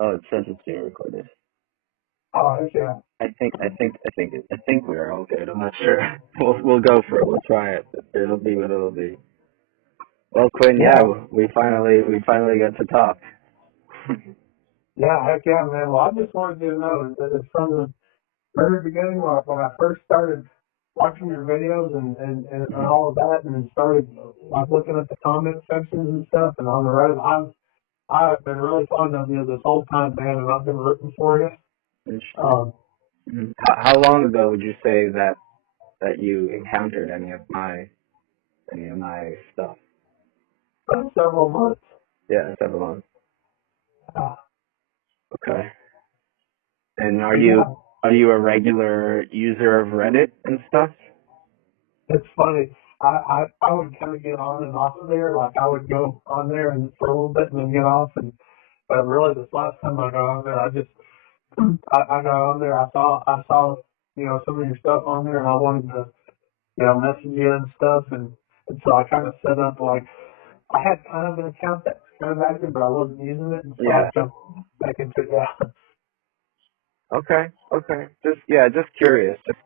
Oh, it says it's being recorded. Oh, heck yeah. I think we're all good. I'm not sure. We'll go for it. We'll try it. It'll be what it'll be. Well, Quinn, yeah, Yeah, we finally got to talk. yeah, heck yeah, man. Well, I just wanted you to know that it's from the very beginning when I first started watching your videos and Mhm. all of that and started like looking at the comment sections and stuff and on the road, I've been really fond of you this whole time, man, and I've been rooting for you. Interesting. Um, How long ago would you say that you encountered any of my stuff? several months. Yeah, several months. Uh, Okay. And are you yeah, are you a regular user of Reddit and stuff? it's funny. I would kind of get on and off of there. Like I would go on there and for a little bit and then get off. And but really, this last time I got on there, I got on there. I saw some of your stuff on there, and I wanted to message you and stuff. And so I kind of set up like I had kind of an account that was kind of active, but I wasn't using it, and so I Yeah. jumped back into it. Yeah. Okay. Okay. Just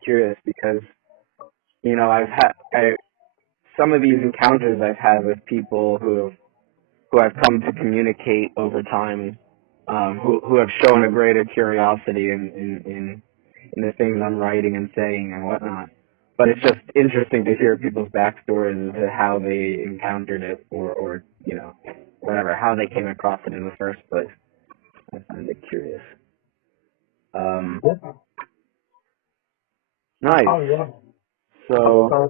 curious because I've had some of these encounters I've had with people who I've come to communicate over time, who have shown a greater curiosity in the things I'm writing and saying and whatnot. But it's just interesting to hear people's backstories as to how they encountered it or whatever, how they came across it in the first place. I find it curious. Um, Yeah. nice. Oh yeah. I'm So, sorry.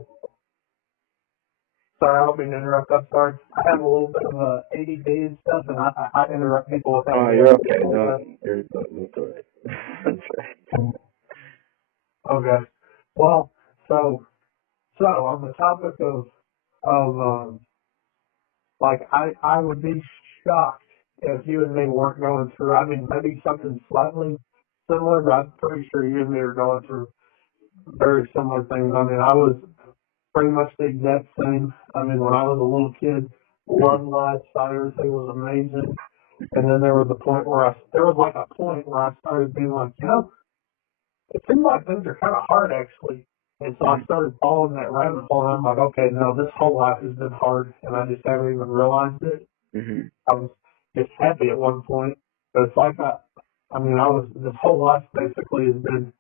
Sorry, I don't mean to interrupt. I'm sorry. I have a little bit of ADD and stuff, and I interrupt people without oh, you're meaning okay. to. No, But that's all right. That's right. okay. Well, so on the topic of like I would be shocked if you and me weren't going through. I mean, maybe something slightly similar, but I'm pretty sure you and me are going through very similar things. I mean, I was pretty much the exact same. I mean, when I was a little kid, loved life, thought everything was amazing. And then there was like a point where I started being like, it seems like things are kind of hard actually. And so I started following that rabbit hole, and I'm like, okay, no, this whole life has been hard, and I just haven't even realized it. Mhm. I was just happy at one point, but it's like I mean, this whole life basically has been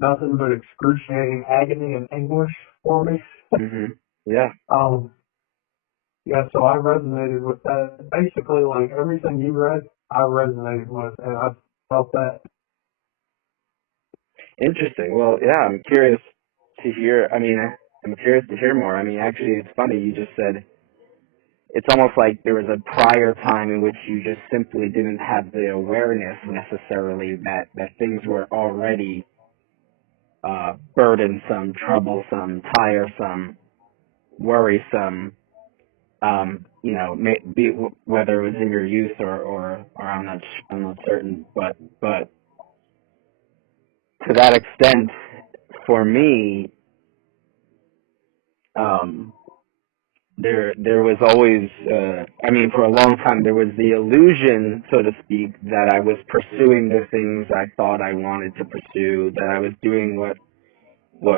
nothing but excruciating agony and anguish for me. Mhm. Yeah. Um, yeah, so I resonated with that. Basically, like everything you read, I resonated with, and I felt that. Interesting. Well, yeah, I'm curious to hear. I mean, I'm curious to hear more. I mean, actually, it's funny you just said it's almost like there was a prior time in which you just simply didn't have the awareness necessarily that things were already burdensome, troublesome, tiresome, worrisome. Whether it was in your youth or I'm not certain, but to that extent, for me, um, there was always I mean for a long time there was the illusion, so to speak, that I was pursuing the things I thought I wanted to pursue, that I was doing what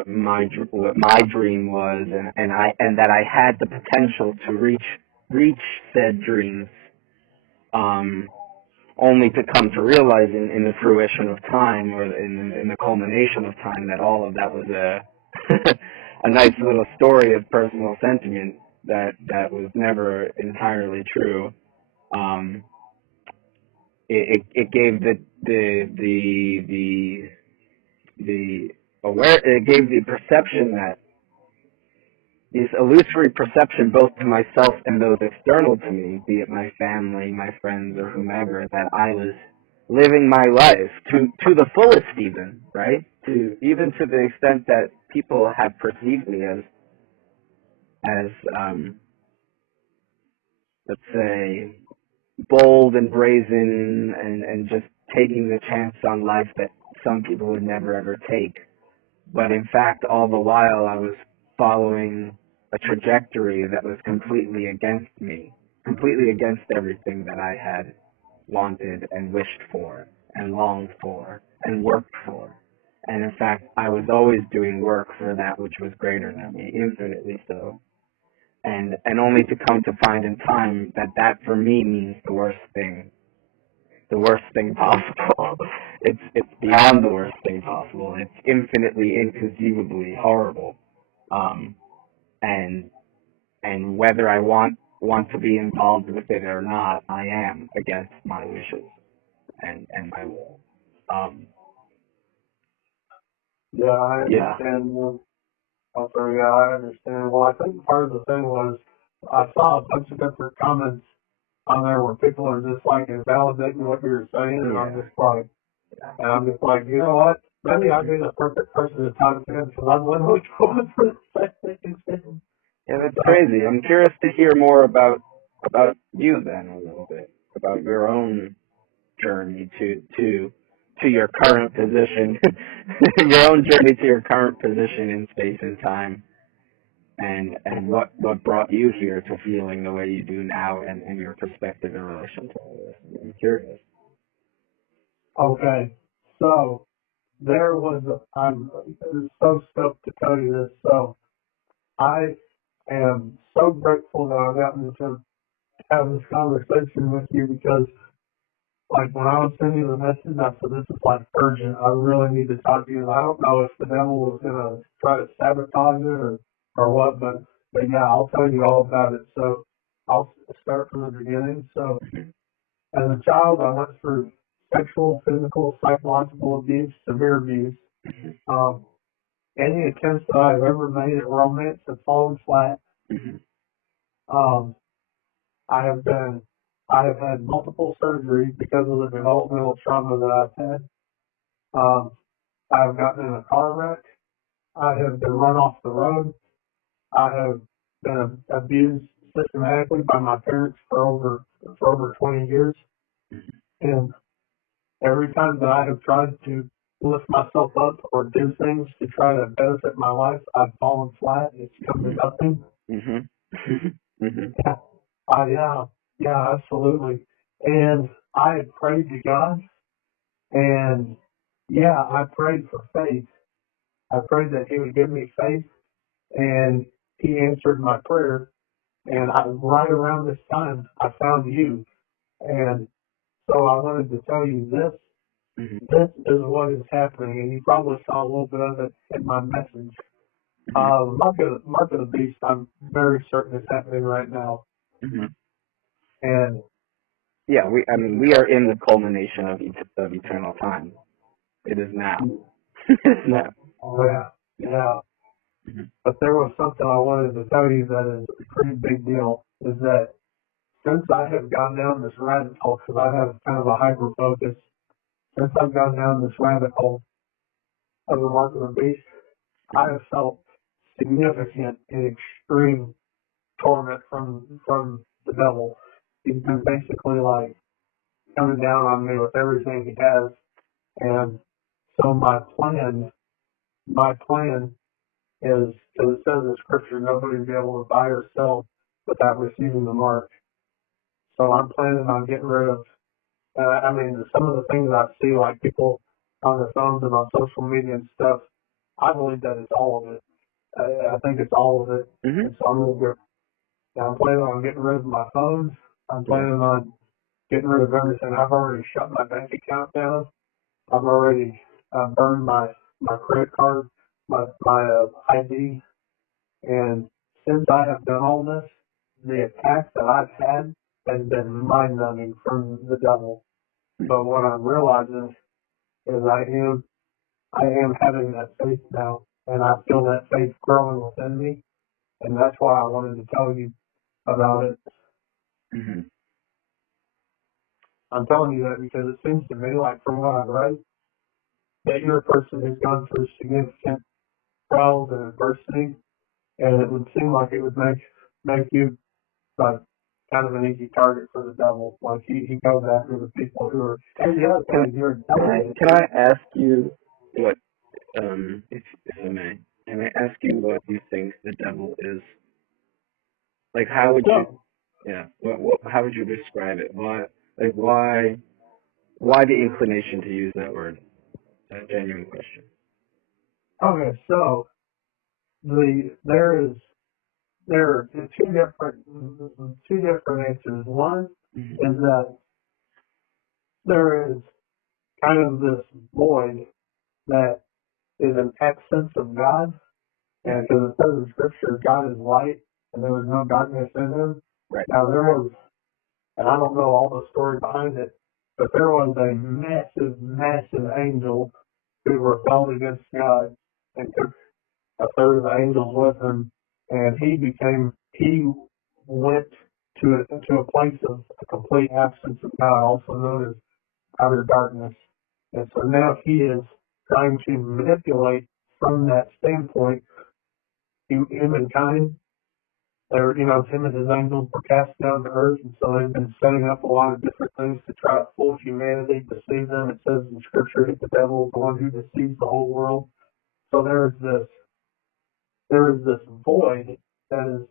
my dream was, and that I had the potential to reach said dreams, um only to come to realize in the fruition of time, or in the culmination of time, that all of that was a a nice little story of personal sentiment that was never entirely true. Um, it gave the aware it gave the perception that this illusory perception, both to myself and those external to me, be it my family, my friends, or whomever, that I was living my life to the fullest, even, right? To the extent that people have perceived me as let's say, bold and brazen, and just taking the chance on life that some people would never ever take. But in fact, all the while, I was following a trajectory that was completely against me, completely against everything that I had wanted and wished for and longed for and worked for. And in fact, I was always doing work for that which was greater than me, infinitely so. And only to come to find in time that that for me means the worst thing possible. It's beyond the worst thing possible. It's infinitely, inconceivably horrible. Um, and and whether I want to be involved with it or not, I am against my wishes and my will. Um, Yeah, I yeah, understand. Yeah, I understand. Well, I think part of the thing was I saw a bunch of different comments on there where people are just like invalidating what you're saying, and yeah, yeah. I'm just like, you know what? Maybe I'd be the perfect person to talk to because I'm literally going through the same thing. Yeah, that's So, crazy. I'm curious to hear more about you then a little bit about your own journey to your current position, your own journey to your current position in space and time, and what brought you here to feeling the way you do now, and your perspective in relation to all this. I'm curious. okay, so there was, I'm so stoked to tell you this. So I am so grateful that I've gotten to have this conversation with you because, like, when I was sending you the message, I said, this is like urgent. I really need to talk to you. I don't know if the devil was going to try to sabotage it or what, but yeah, I'll tell you all about it. So I'll start from the beginning. So as a child, I went through sexual, physical, psychological abuse, severe abuse. Um, any attempts that I've ever made at romance have fallen flat. Hmm. Um, I have been, I have had multiple surgeries because of the developmental trauma that I've had. Um, I have gotten in a car wreck. I have been run off the road. I have been abused systematically by my parents for over 20 years. And every time that I have tried to lift myself up or do things to try to benefit my life, I've fallen flat. It's come to nothing. Mhm. Mhm. Yeah, yeah, yeah, absolutely. And I had prayed to God, and yeah, I prayed for faith. I prayed that He would give me faith, and He answered my prayer. And right around this time, I found you, and so I wanted to tell you this. Mhm. This is what is happening, and you probably saw a little bit of it in my message. Mhm. Mark of the Beast, I'm very certain is happening right now, Mhm. and Yeah, I mean, we are in the culmination of eternal time. It is now. It is now. oh yeah, Yeah. yeah. Mhm. But there was something I wanted to tell you that is a pretty big deal. Is that since I have gone down this rabbit hole, because I have kind of a hyper focus, since I've gone down this rabbit hole of the mark of the beast, I have felt significant and extreme torment from the devil. He's been basically like coming down on me with everything he has, and so my plan is, because it says in Scripture, nobody will be able to buy or sell without receiving the mark. So I'm planning on getting rid of. I mean, some of the things I see, like people on their phones and on social media and stuff, I believe that it's all of it. I think it's all of it. Mhm. And so I'm planning on getting rid of my phones. I'm Yeah. planning on getting rid of everything. I've already shut my bank account down. I've already burned my credit card, my ID, and since I have done all this, the attack that I've had has been mind numbing from the devil. But what I'm realizing is I am having that faith now, and I feel that faith growing within me, and that's why I wanted to tell you about it. Mhm. I'm telling you that because it seems to me like from what I've read that you're a person who's gone through significant trials and adversity, and it would seem like it would make you like kind of an easy target for the devil. Like he goes after the people who are. And the other Can thing you're can I ask you what if I may? Can I ask you what you think the devil is? Like, how would you? so Yeah. How would you describe it? Why? Like, why? why the inclination to use that word? A genuine question. Okay, so there are two different answers. One Mhm. is that there is kind of this void that is an absence of God, and because it says in Scripture, God is light, and there was no darkness in Him. Right. Now there was, and I don't know all the story behind it, but there was a massive, massive angel who rebelled against God and took a third of the angels with him, and he went to a place of a complete absence of God, also known as outer darkness. And so now he is trying to manipulate from that standpoint humankind. Him and his angels were cast down to earth, and so they've been setting up a lot of different things to try to fool humanity, deceive them. It says in Scripture that the devil is the one who deceives the whole world. So there is this void that is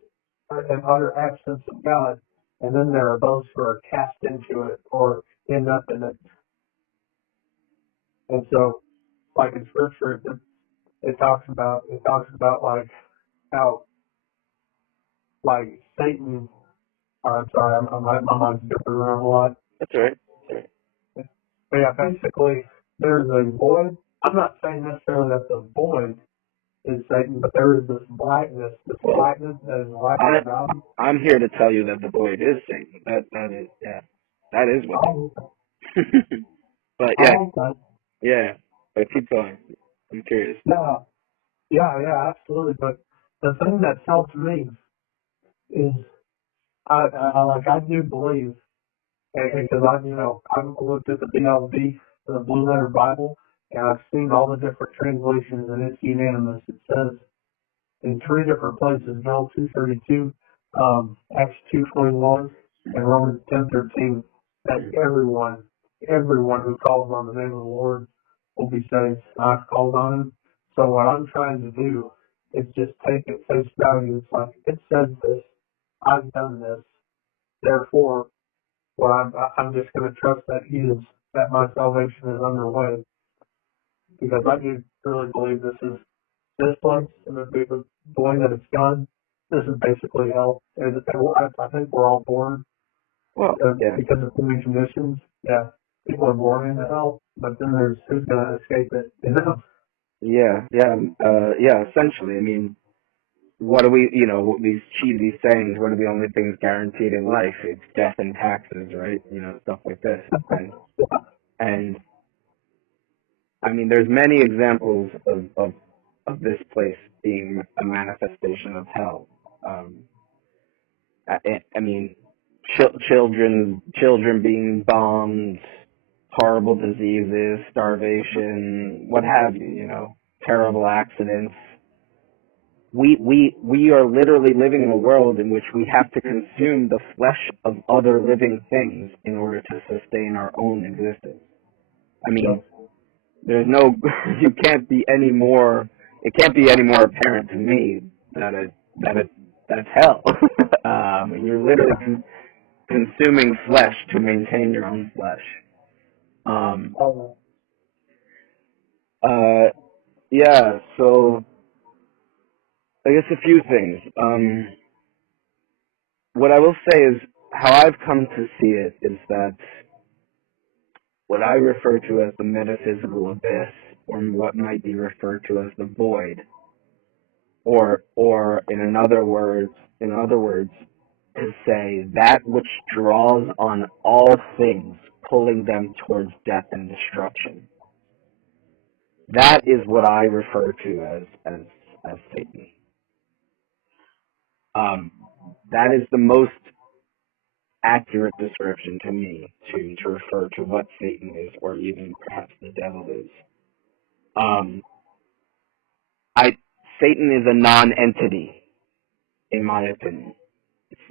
an utter absence of God, and then there are those who are cast into it or end up in it. And so, like in Scripture, it talks about like how like Satan. Or I'm sorry, my mind's jumping around a lot. That's all right. But yeah, basically, there's a void. I'm not saying necessarily that the void is Satan, but there is this Well, blackness that is lack of God. I'm here to tell you that the void is Satan. That is, yeah, that is what. Oh, But yeah, oh, okay. yeah. But keep going. I'm curious. Yeah, yeah, absolutely. But the thing that's helped me is I do believe, and because I've looked at the BLB, the Blue Letter Bible, and I've seen all the different translations, and it's unanimous. It says in three different places: Joel 2:32, Acts 2:21, and Romans 10:13, that everyone who calls on the name of the Lord will be saved. I've called on Him. So what I'm trying to do is just take it face value. It's like it says this, I've done this, therefore, I'm just going to trust that my salvation is underway, because I do really believe this place and the way that it's done. This is basically hell, and I think we're all born Well, yeah, because of human conditions. Yeah, people are born into hell, but then there's who's going to escape it. yeah. Essentially, I mean, what do we, these cheesy sayings? What are the only things guaranteed in life? It's death and taxes, right? Stuff like this. And I mean, there's many examples of this place being a manifestation of hell. Um, I mean, children being bombed, horrible diseases, starvation, what have you. Terrible accidents. We are literally living in a world in which we have to consume the flesh of other living things in order to sustain our own existence. I mean, there's no, you can't be any more, it can't be any more apparent to me that's hell. You're literally consuming flesh to maintain your own flesh. Um, uh, yeah, so I guess a few things. What I will say is how I've come to see it is that what I refer to as the metaphysical abyss, or what might be referred to as the void, or in other words, to say that which draws on all things, pulling them towards death and destruction. That is what I refer to as Satan. Um, that is the most accurate description to me to refer to what Satan is, or even perhaps the devil is. Um, I Satan is a non-entity, in my opinion.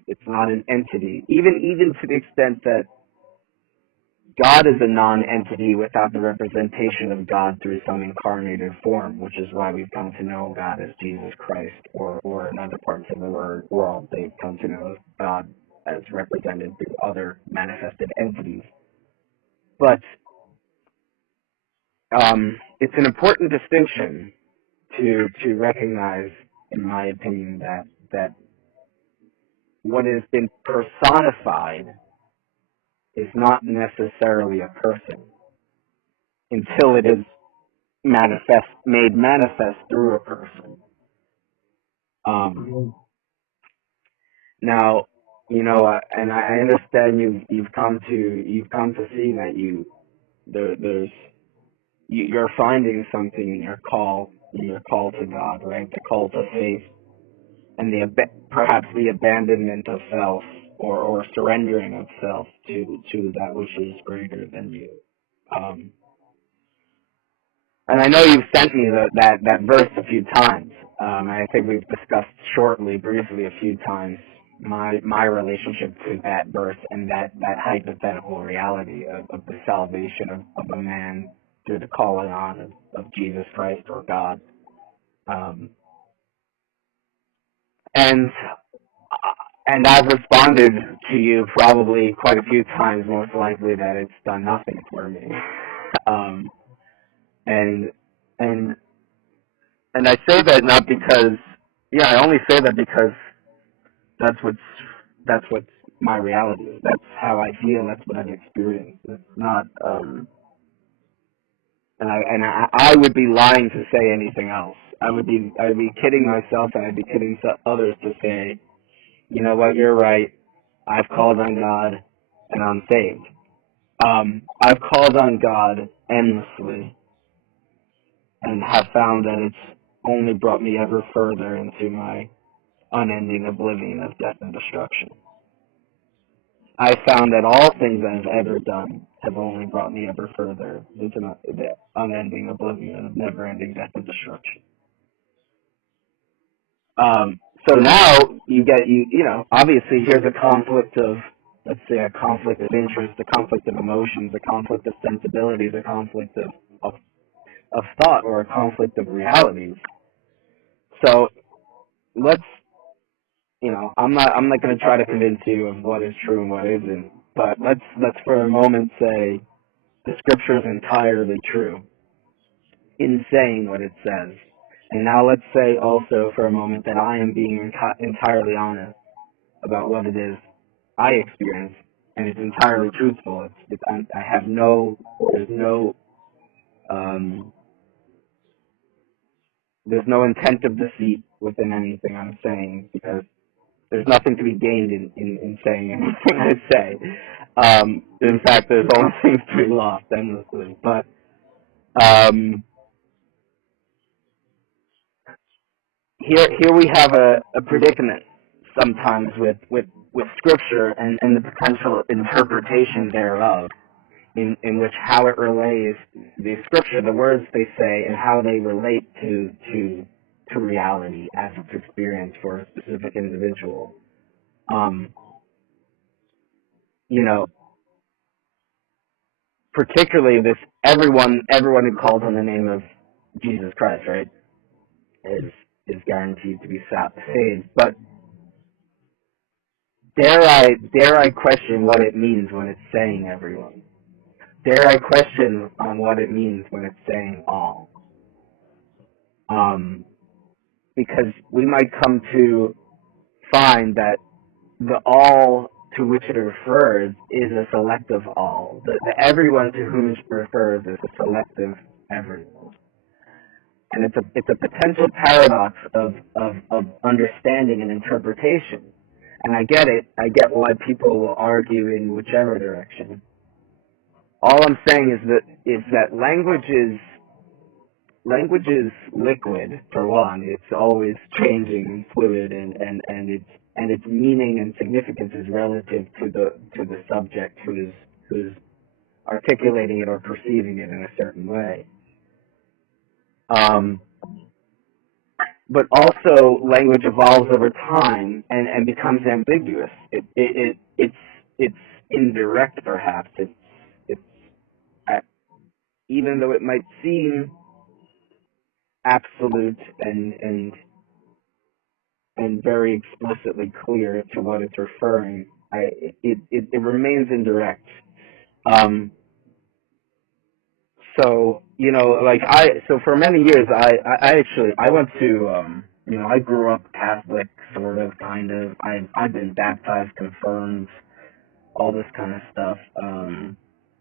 It's not an entity, even to the extent that God is a non-entity without the representation of God through some incarnated form, which is why we've come to know God as Jesus Christ, or in other parts of the world, they've come to know God as represented through other manifested entities. But it's an important distinction to recognize, in my opinion, that what has been personified is not necessarily a person until it is made manifest through a person. Um, Now, and I understand you've come to see that you're finding something in your call to God, right? The call to faith, and perhaps the abandonment of self, or surrendering of self to that which is greater than you. Um, and I know you've sent me that verse a few times. I think we've discussed briefly, a few times my relationship to that verse and that hypothetical reality of the salvation of a man through the calling on of Jesus Christ or God. Um, and and I've responded to you probably quite a few times, most likely that it's done nothing for me. Um, and and and I say that not because, yeah, I only say that because that's what's that's what's my reality is. That's how I feel. That's what I've experienced. It's not, and I would be lying to say anything else. I'd be kidding myself, and I'd be kidding others to say, you know what, you're right. I've called on God, and I'm saved. I've called on God endlessly, and have found that it's only brought me ever further into my unending oblivion of death and destruction. I found that all things I've ever done have only brought me ever further into the unending oblivion of never-ending death and destruction. So now obviously here's a conflict of, let's say, a conflict of interest, a conflict of emotions, a conflict of sensibilities, a conflict of thought, or a conflict of realities. So let's, I'm not going to try to convince you of what is true and what isn't, but let's for a moment say the scripture is entirely true in saying what it says. And now let's say also for a moment that I am being entirely honest about what it is I experience, and it's entirely truthful. I have um, there's no intent of deceit within anything I'm saying, because there's nothing to be gained in saying anything I say. In fact, there's only things to be lost endlessly. But um, here we have a predicament sometimes with scripture and the potential interpretation thereof, in which how it relays the scripture, the words they say, and how they relate to reality as it's experienced for a specific individual. Um, you know, Particularly this, everyone who calls on the name of Jesus Christ, right, is guaranteed to be saved. But dare I question what it means when it's saying everyone? Dare I question on what it means when it's saying all? Um, because we might come to find that the all to which it refers is a selective all. The everyone to whom it refers is a selective everyone. And it's a potential paradox of understanding and interpretation. And I get it. I get why people will argue in whichever direction. All I'm saying is that language is liquid, for one. It's always changing and fluid, and its meaning and significance is relative to the subject who's articulating it or perceiving it in a certain way. But also language evolves over time and becomes ambiguous. It's indirect, perhaps. It's uh, even though it might seem absolute and very explicitly clear to what it's referring, it remains indirect. Um, So, like so for many years, I went to, I grew up Catholic, sort of, kind of. I've been baptized, confirmed, all this kind of stuff.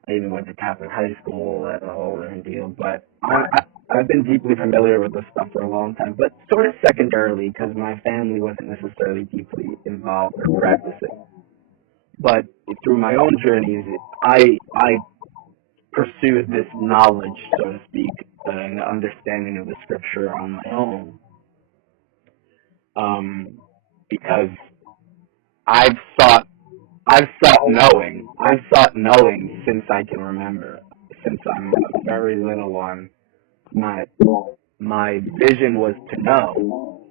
I even went to Catholic high school, that whole ordeal. But I've been deeply familiar with this stuff for a long time, but sort of secondarily, because my family wasn't necessarily deeply involved or practicing. But through my own journeys, I pursued this knowledge, so to speak, and understanding of the scripture on my own, because I've sought I've sought knowing since I can remember, since I'm a very little one. My my vision was to know,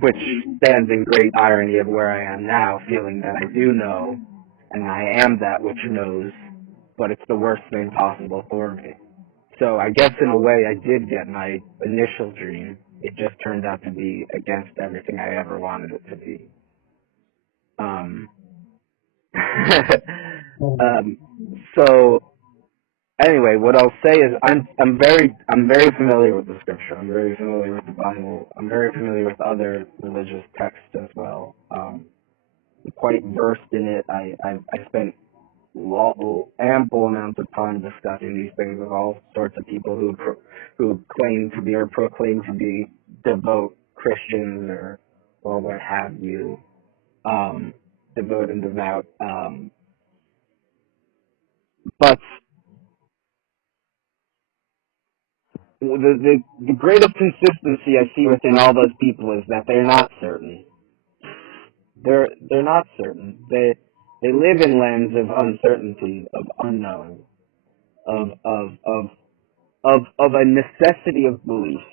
which stands in great irony of where I am now, feeling that I do know, and I am that which knows, but it's the worst thing possible for me. So I guess in a way I did get my initial dream. It just turned out to be against everything I ever wanted it to be. Um, um, so anyway, what I'll say is I'm very familiar with the scripture. I'm very familiar with the Bible. I'm very familiar with other religious texts as well. I'm quite versed in it. I spent ample amounts of time discussing these things with all sorts of people who claim to be or proclaim to be devout Christians or what have you, devout and devout. But the greatest consistency I see within all those people is that they're not certain. They're not certain. They live in lands of uncertainty, of unknown, of of of of a necessity of belief,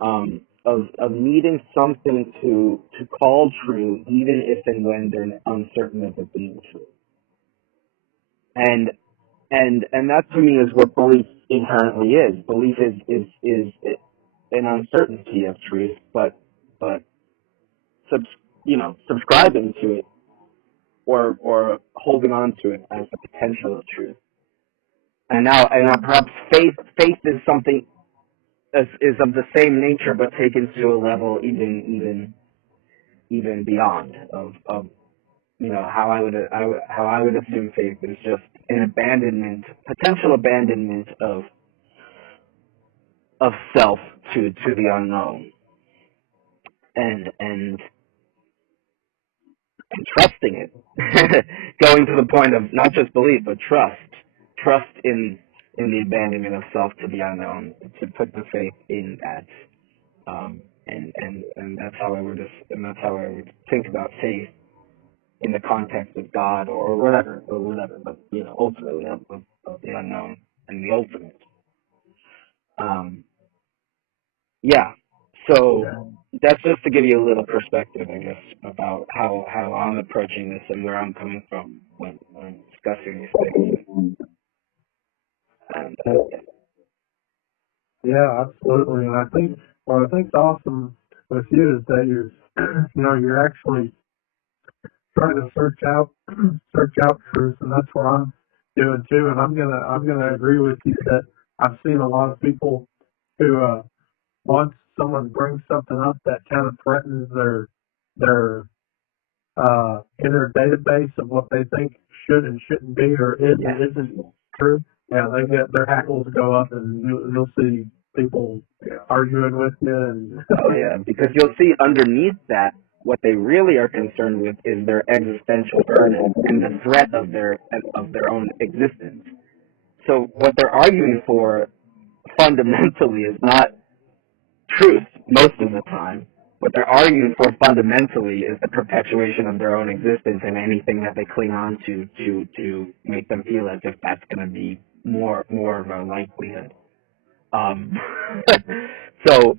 of needing something to call true, even if and when they're uncertain of it being true. And and that to me is what belief inherently is. Belief is an uncertainty of truth, but subs, subscribing to it, or holding on to it as the potential of truth. And now perhaps faith is something is of the same nature, but taken to a level even beyond of how I would assume faith is just an abandonment, potential abandonment of self to the unknown, and and trusting it, going to the point of not just belief but trust in the abandonment of self to the unknown, to put the faith in that. And that's how I would think about faith in the context of God or whatever. But ultimately of the unknown and the ultimate. Um, yeah. So that's just to give you a little perspective, I guess, about how I'm approaching this and where I'm coming from when discussing these things. And Yeah, absolutely. And I think what I think's awesome with you is that you're you're actually trying to search out truth, and that's what I'm doing too. And I'm gonna agree with you that I've seen a lot of people who once someone brings something up that kind of threatens their inner database of what they think should and shouldn't be or is and isn't true. Yeah, they get their hackles go up, and you'll see people arguing with you. And oh yeah, because you'll see underneath that what they really are concerned with is their existential burden and the threat of their own existence. So what they're arguing for fundamentally is not truth most of the time. What they're arguing for fundamentally is the perpetuation of their own existence and anything that they cling on to make them feel as if that's going to be more of a likelihood. Um, so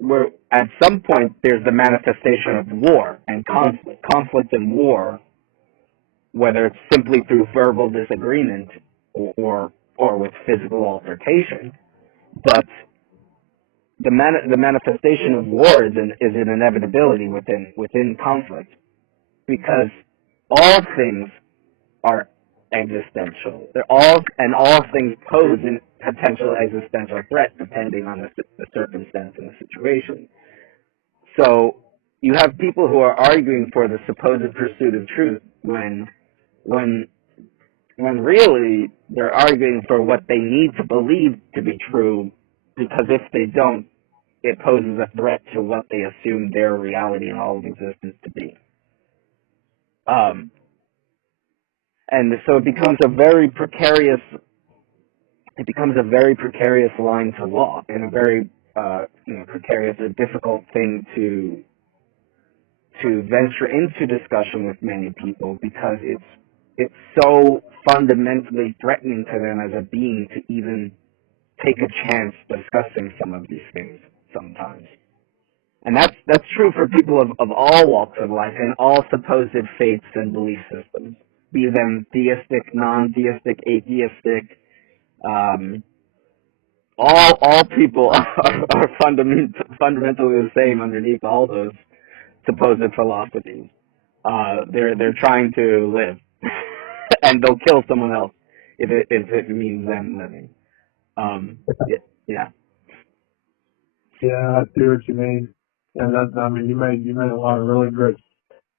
we're at some point there's the manifestation of war and conflict and war, whether it's simply through verbal disagreement or with physical altercation, but the manifestation of war is an inevitability within conflict, because all things are existential. All things pose a potential existential threat depending on the circumstance and the situation. So you have people who are arguing for the supposed pursuit of truth when when really they're arguing for what they need to believe to be true, because if they don't, it poses a threat to what they assume their reality and all of existence to be. Um, and so it becomes a very precarious line to walk, and a very precarious or difficult thing to venture into discussion with many people, because it's so fundamentally threatening to them as a being to even take a chance discussing some of these things sometimes. And that's true for people of all walks of life and all supposed faiths and belief systems, be them theistic, non-theistic, atheistic. Um, all people are fundamentally the same underneath all those supposed philosophies. They're trying to live, and they'll kill someone else if it means them living. Yeah, yeah, Yeah, I see what you mean. And that, I mean, you made a lot of really great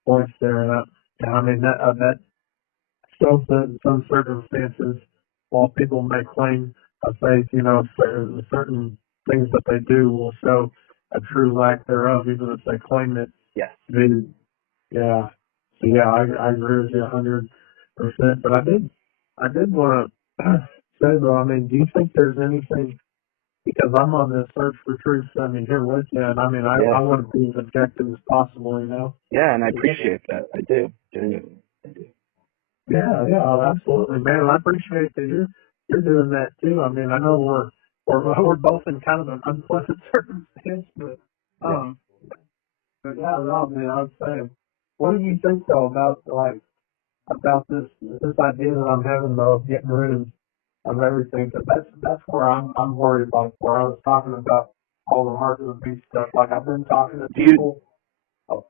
points there. And I mean, that shows that in some circumstances, while people may claim a faith, certain things that they do will show a true lack thereof, even if they claim it yes. to be. Yeah. So yeah, I agree with you 100%. But I did want to say though, I mean, do you think there's anything, because I'm on this search for truth, I mean, here with you, and I mean, Yeah, I want to be as objective as possible, yeah, and I appreciate that. I do. Genuinely. I do. Yeah, absolutely, man. And I appreciate that you're doing that too. I mean, I know we're both in kind of an unpleasant circumstance, but Yeah. um, but yeah, no, man, I was saying, what do you think though about this idea that I'm having though of getting rid of everything? Because that's where I'm worried about. Where I was talking about all the mark of the beast stuff. Like I've been talking to Do you? people. Oh,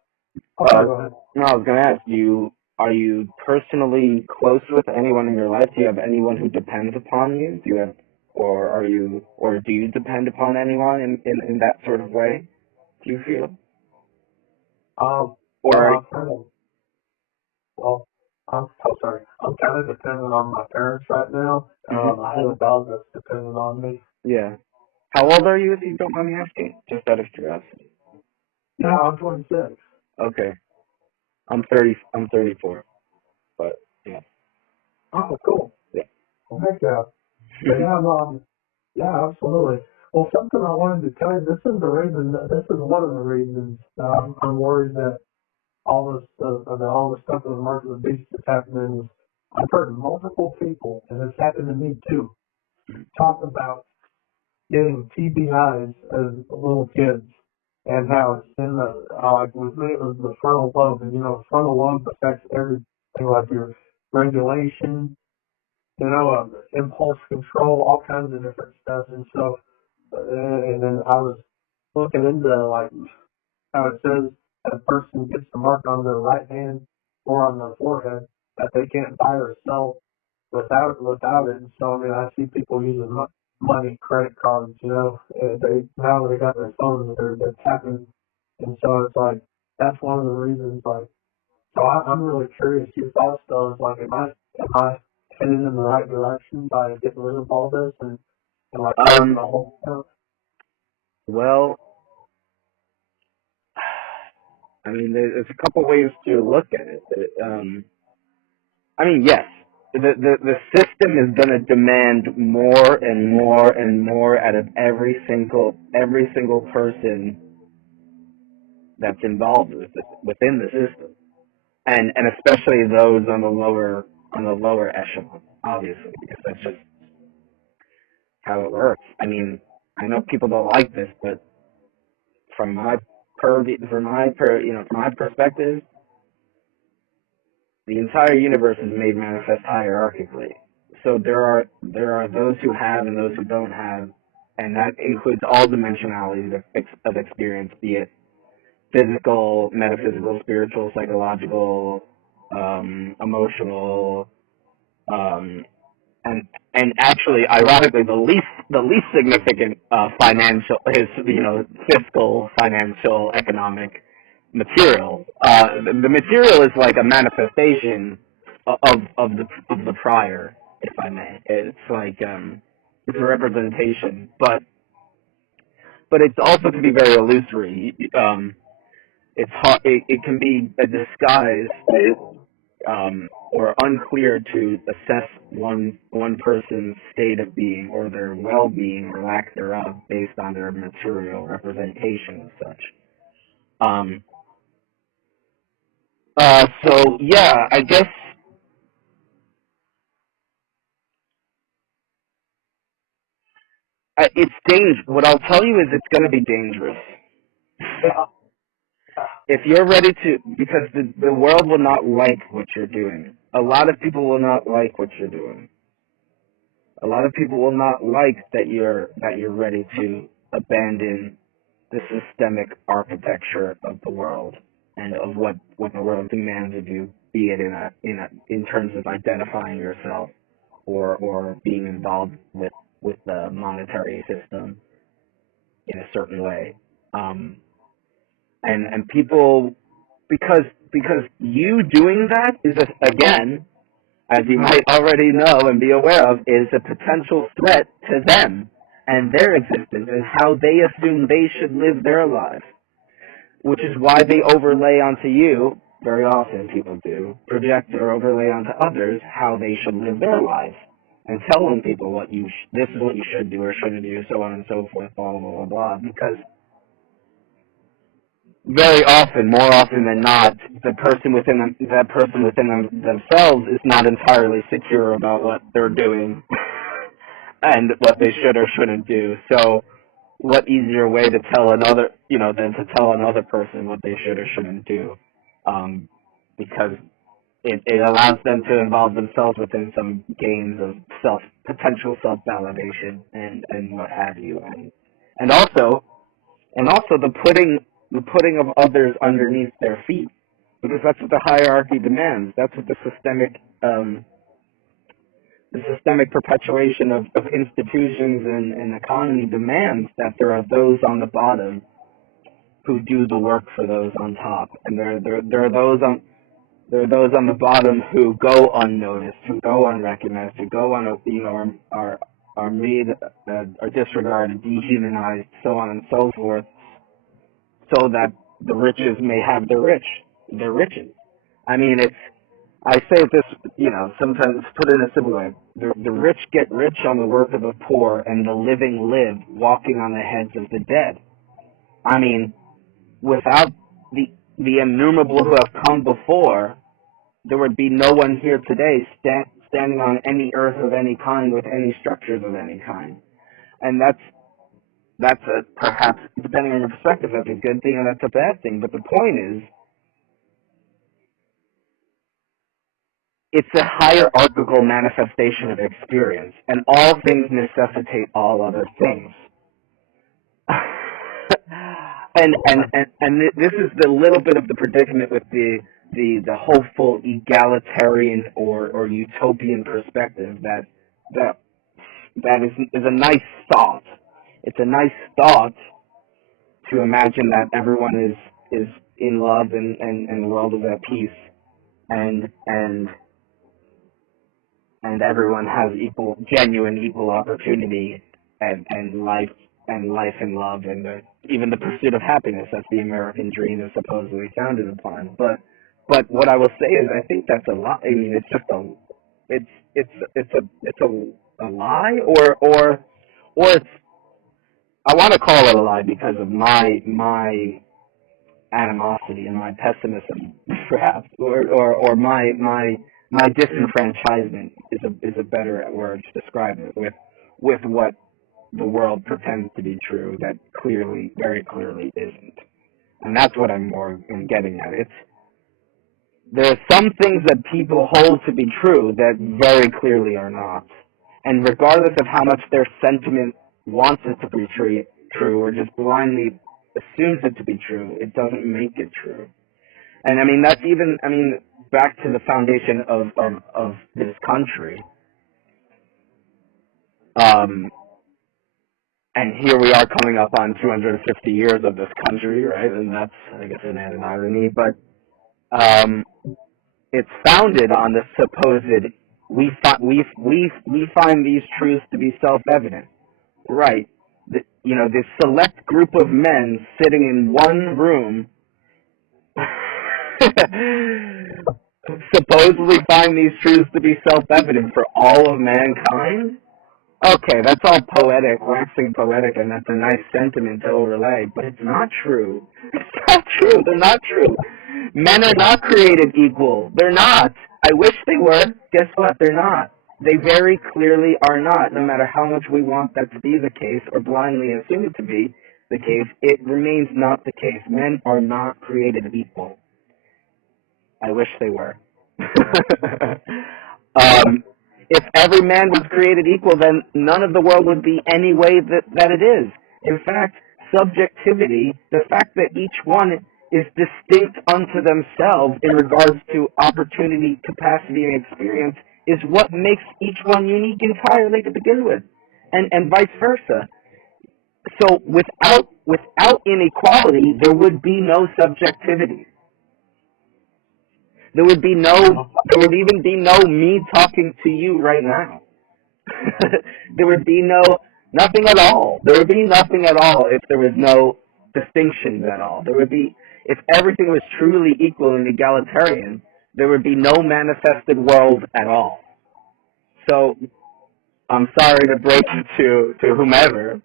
Uh, go ahead. no, I was gonna ask you. Are you personally close with anyone in your life? Do you have anyone who depends upon you? Or do you depend upon anyone in that sort of way? Do you feel? Well, Or well, I'm so sorry. I'm kind of dependent on my parents right now. I have a dog that's dependent on me. yeah. How old are you, if you don't mind me asking? Just out of curiosity. Yeah, I'm 26. Okay. I'm 30. I'm 34. But yeah. Oh, cool. Yeah. Well, heck yeah. But yeah, yeah, absolutely. Well, something I wanted to tell you. This is one of the reasons I'm worried that all this stuff with the mark of the beast is happening. Is I've heard multiple people, and it's happened to me too, talk about getting TBIs as little kids, and how it's in the like with me it was the frontal lobe, and frontal lobe affects everything, like your regulation, impulse control, all kinds of different stuff. And so, and then I was looking into like how it says that a person gets the mark on their right hand or on their forehead that they can't buy or sell without it. And so I mean, I see people using money, credit cards. They now they got their phones, they're tapping, and so it's like that's one of the reasons. Like, so I'm really curious. Your thoughts though is like, am I headed in the right direction by getting rid of all this and like closing the whole stuff? Well, I mean, there's a couple ways to look at it. I mean, yes, the system is going to demand more and more and more out of every single person that's involved within the system, and especially those on the lower echelon, obviously, because that's just how it works. I mean, I know people don't like this, but from my from my perspective, the entire universe is made manifest hierarchically. So there are those who have and those who don't have, and that includes all dimensionalities of experience, be it physical, metaphysical, spiritual, psychological, emotional, Um, and and actually, ironically, the least significant financial is fiscal, financial, economic material. The material is like a manifestation of the prior, if I may. It's like it's a representation, but it's also can be very illusory. It's hard, it can be a disguise, or unclear to assess one person's state of being or their well-being or lack thereof based on their material representation and such. Um, so yeah, I guess it's dangerous. What I'll tell you is it's going to be dangerous. Yeah. If you're ready to, because the world will not like what you're doing. A lot of people will not like what you're doing. A lot of people will not like that you're ready to abandon the systemic architecture of the world and of what the world demands of you, be it in terms of identifying yourself or being involved with the monetary system in a certain way. Um, and people, because you doing that is again, as you might already know and be aware of, is a potential threat to them and their existence and how they assume they should live their lives, which is why they overlay onto you, very often people do, project or overlay onto others how they should live their lives and telling people this is what you should do or shouldn't do, so on and so forth, blah, blah, blah, blah, because very often, more often than not, that person within themselves is not entirely secure about what they're doing and what they should or shouldn't do. So, what easier way to tell another, than to tell another person what they should or shouldn't do, um, because it allows them to involve themselves within some games of potential self validation and what have you, and also and also the putting of others underneath their feet, because that's what the hierarchy demands. That's what the systemic perpetuation of institutions and economy demands, that there are those on the bottom who do the work for those on top, and there are those on the bottom who go unnoticed, who go unrecognized, who go are made, are disregarded, dehumanized, so on and so forth, so that the riches may have their riches. I mean, I say this, sometimes put it in a simple way. The rich get rich on the work of the poor, and the living live, walking on the heads of the dead. I mean, without the innumerable who have come before, there would be no one here today standing on any earth of any kind with any structures of any kind. And perhaps, depending on your perspective, that's a good thing and that's a bad thing. But the point is, it's a hierarchical manifestation of experience, and all things necessitate all other things. and this is the little bit of the predicament with the hopeful egalitarian or utopian perspective that is a nice thought. It's a nice thought to imagine that everyone is in love and the world is at peace, and and and everyone has genuine equal opportunity and life and love and even the pursuit of happiness, as the American dream is supposedly founded upon. But what I will say is, I think that's a lie. I mean, it's just a lie, or it's, I want to call it a lie because of my animosity and my pessimism, perhaps, or my disenfranchisement is a better word to describe it, with what the world pretends to be true that very clearly isn't. And that's what I'm more getting at. There are some things that people hold to be true that very clearly are not. And regardless of how much their sentiment wants it to be true or just blindly assumes it to be true, it doesn't make it true. And I mean, that's even, I mean, back to the foundation of this country. Um, and here we are coming up on 250 years of this country, right? And that's, I guess, an irony, but um, it's founded on the supposed we find these truths to be self-evident, right? This select group of men sitting in one room supposedly find these truths to be self-evident for all of mankind. Okay, that's all poetic, waxing poetic, and that's a nice sentiment to overlay, but it's not true. It's not true. They're not true. Men are not created equal. They're not. I wish they were. Guess what? They're not. They very clearly are not, no matter how much we want that to be the case or blindly assume it to be the case. It remains not the case. Men are not created equal. I wish they were. um, if every man was created equal, then none of the world would be any way that it is. In fact, subjectivity, the fact that each one is distinct unto themselves in regards to opportunity, capacity, and experience, is what makes each one unique entirely to begin with, and vice versa. So without inequality, there would be no subjectivity. There would be no, there would even be no me talking to you right now. There would be nothing at all. There would be nothing at all if there was no distinctions at all. There would be, if everything was truly equal and egalitarian, there would be no manifested world at all. So, I'm sorry to break it to whomever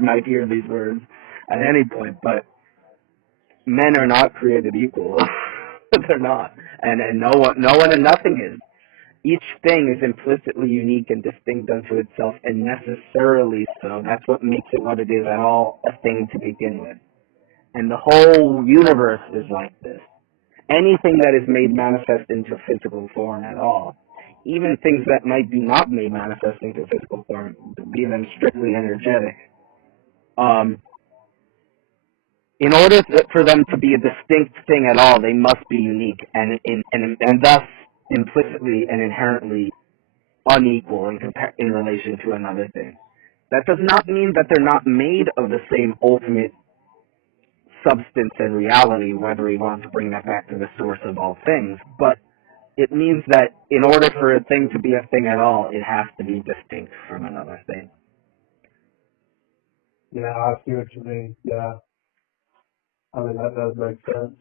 might hear these words at any point, but men are not created equal. They're not, and no one, and nothing is. Each thing is implicitly unique and distinct unto itself, and necessarily so. That's what makes it what it is at all, a thing to begin with. And the whole universe is like this. Anything that is made manifest into physical form at all, even things that might be not made manifest into physical form, be them strictly energetic, um, in order for them to be a distinct thing at all, they must be unique and thus implicitly and inherently unequal in relation to another thing. That does not mean that they're not made of the same ultimate substance and reality, whether we want to bring that back to the source of all things, but it means that in order for a thing to be a thing at all, it has to be distinct from another thing. Yeah, I see what you mean. Yeah. I mean, that does make sense.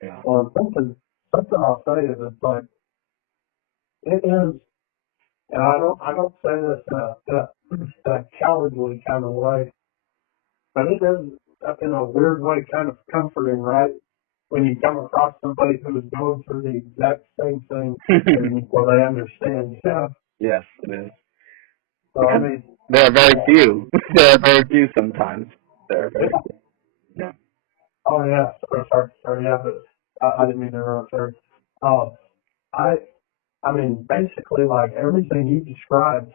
Yeah. Well, something I'll say is it's like, it is, and I don't say this in a cowardly kind of way, but it is in a weird way kind of comforting, right? When you come across somebody who is going through the exact same thing and well, they understand. Yeah. Yes, it is. So I mean, there are very few. There are very few sometimes. There are very yeah. few. Yeah. Oh yeah. Sorry. Yeah, but I didn't mean to interrupt. Sorry. Um, I I mean, basically, like everything you described.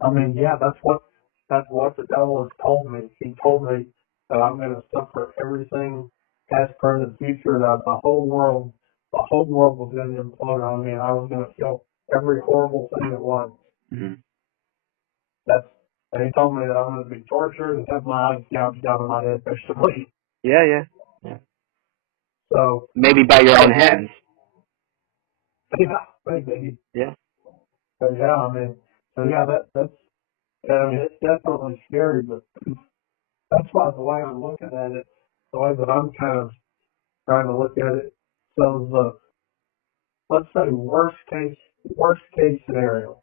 I mean, yeah, that's what the devil has told me. He told me that I'm going to suffer everything past, present, future. That the whole world was going to implode on me, and I was going to feel every horrible thing at once. Mm-hmm. That's and he told me that I'm going to be tortured and have my eyes gouged out of my head, basically. Yeah. So Maybe by your own hands. yeah, maybe. Yeah. So yeah, I mean, so yeah, that's. I mean, it's definitely scary, but that's why the way I'm looking at it, the way that I'm kind of trying to look at it. So let's say worst case scenario.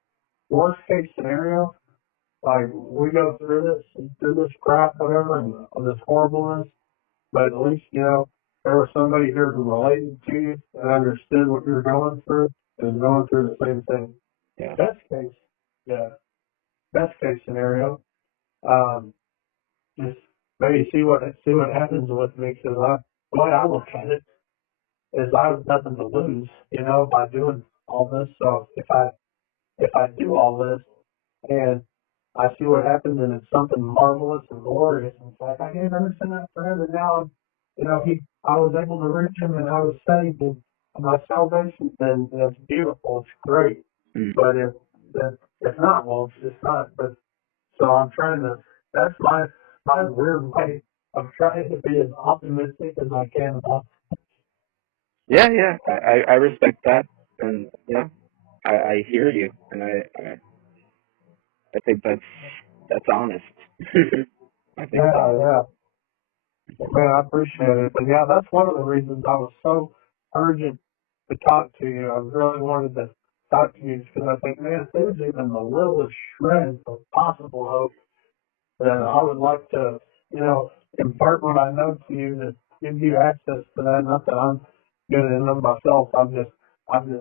Worst case scenario, like we go through this crap, whatever, and this horribleness, but at least, there was somebody here who related to you and understood what you're going through and is going through the same thing. Yeah. Yeah, best case scenario. Um, just maybe see what happens with me, because the way I look at it is I have nothing to lose, by doing all this. So if I do all this and I see what happens and it's something marvelous and glorious, and it's like I gave everything up for him, and I was able to reach him and I was saved and my salvation, then that's beautiful. It's great. Mm. But if not, well, it's just not. But so I'm trying to. That's my weird way of trying to be as optimistic as I can about. Yeah, yeah, I respect that, and yeah, I hear you, and I think that's honest. I think Yeah, so. yeah. Man, I appreciate it. But yeah, that's one of the reasons I was so urgent to talk to you. I really wanted to talk to you because I think, man, if there's even the littlest shred of possible hope, then I would like to, impart what I know to you to give you access to that. Not that I'm good to know myself. I'm just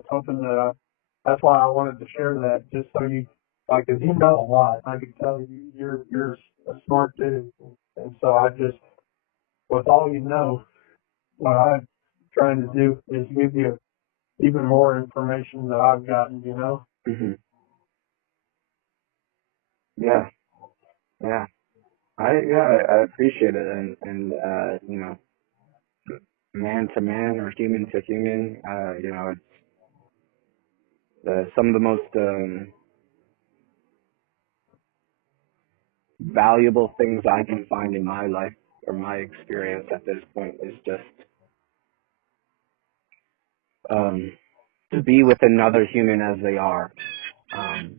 hoping that that's why I wanted to share that, just so you, like, 'cause you know a lot. I can tell you're a smart dude, and so I just, with all you know, what I'm trying to do is give you even more information that I've gotten. Hmm. Yeah, yeah. I appreciate it, and man to man or human to human, it's some of the most valuable things I can find in my life or my experience at this point is just um, to be with another human as they are, um,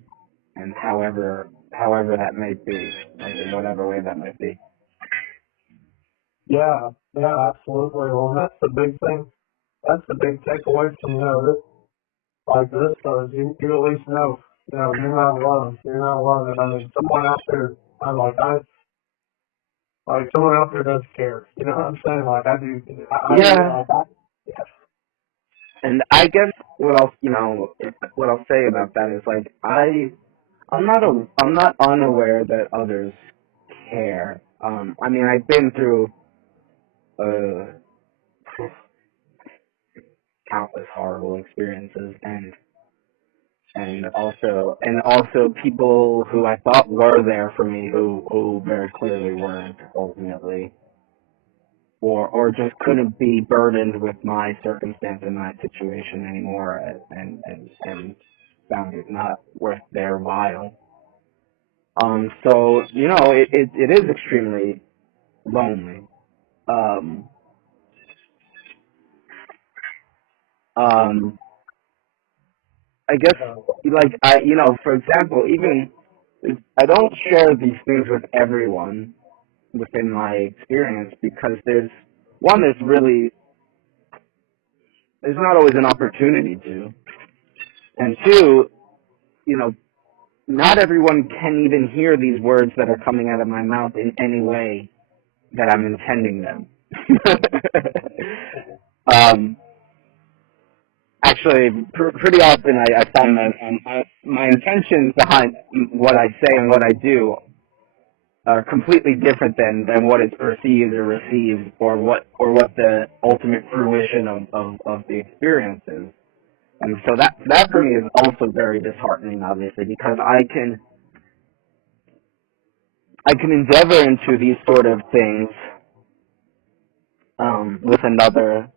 and however that may be, like in whatever way that might be. Yeah, yeah, absolutely. Well, that's the big thing. That's the big takeaway from this, like this, is you at least know, you're not alone. You're not alone. And I mean, someone out there, like someone out there does care. You know what I'm saying? Like I do. Yeah, Yeah, and I guess what I'll say about that is like I'm not unaware that others care. I mean, I've been through uh, countless horrible experiences, and also people who I thought were there for me who very clearly weren't ultimately, or just couldn't be burdened with my circumstance and my situation anymore, and found it not worth their while. So it is extremely lonely. Um, um, I guess like for example, even I don't share these things with everyone within my experience because there's not always an opportunity to, and two, you know, not everyone can even hear these words that are coming out of my mouth in any way that I'm intending them. um, Actually, pretty often I find that my intentions behind what I say and what I do are completely different than what is perceived or received, or what the ultimate fruition of the experience is. And so that for me is also very disheartening, obviously, because I can endeavor into these sort of things with another,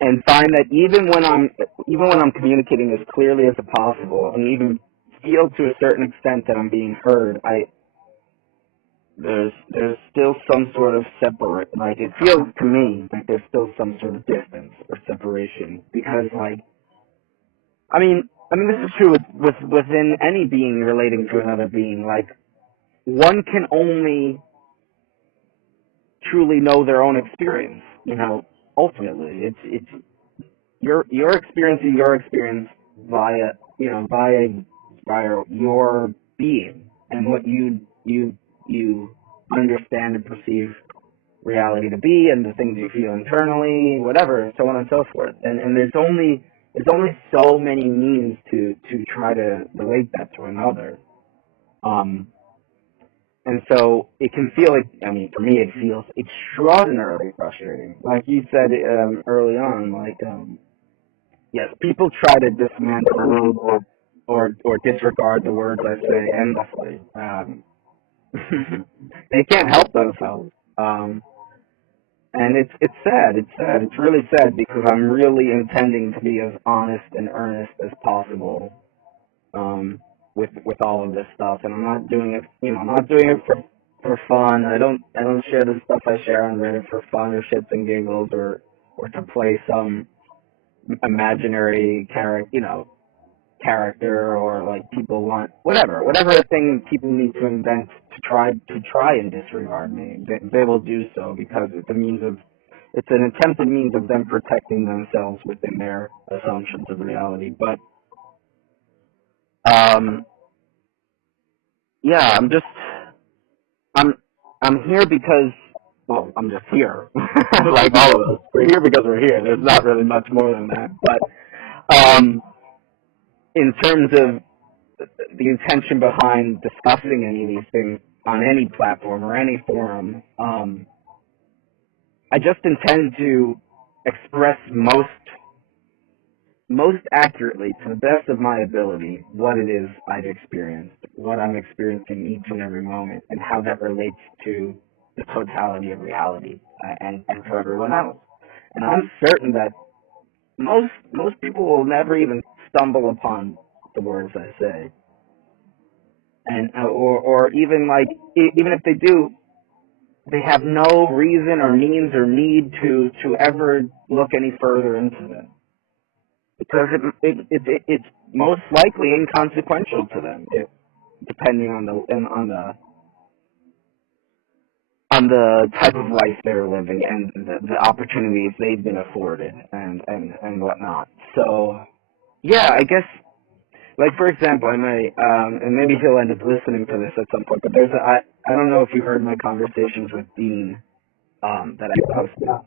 and find that even when I'm communicating as clearly as possible, and even feel to a certain extent that I'm being heard, there's still some sort of separate, like it feels to me like there's still some sort of distance or separation, because like I mean this is true within any being relating to another being. Like, one can only truly know their own experience. Ultimately, it's you're experiencing your experience via your being and what you understand and perceive reality to be, and the things you feel internally, whatever, so on and so forth. And there's only so many means to try to relate that to another. Um, and so it can feel like, I mean, for me, it feels extraordinarily frustrating. Like you said early on, like, yes, people try to dismantle or disregard the words I say endlessly. They can't help themselves. And it's sad. It's sad. It's really sad because I'm really intending to be as honest and earnest as possible um, with all of this stuff, and I'm not doing it. I'm not doing it for fun. I don't share the stuff I share on Reddit for fun or shits and giggles or to play some imaginary character or like people want whatever thing people need to invent to try and disregard me. They will do so because it's an attempted means of them protecting themselves within their assumptions of reality. But um yeah, I'm I'm here because, well, I'm just here. Like all of us. We're here because we're here. There's not really much more than that. But in terms of the intention behind discussing any of these things on any platform or any forum, I just intend to express most accurately, to the best of my ability, what it is I've experienced, what I'm experiencing each and every moment, and how that relates to the totality of reality and for everyone else. And I'm certain that most people will never even stumble upon the words I say, and or even like even if they do, they have no reason or means or need to ever look any further into them because it's most likely inconsequential to them, depending on the type of life they're living and the opportunities they've been afforded and whatnot. So yeah, I guess, like, for example, I may and maybe he'll end up listening to this at some point. But I don't know if you heard my conversations with Dean that I Yeah, posted yeah.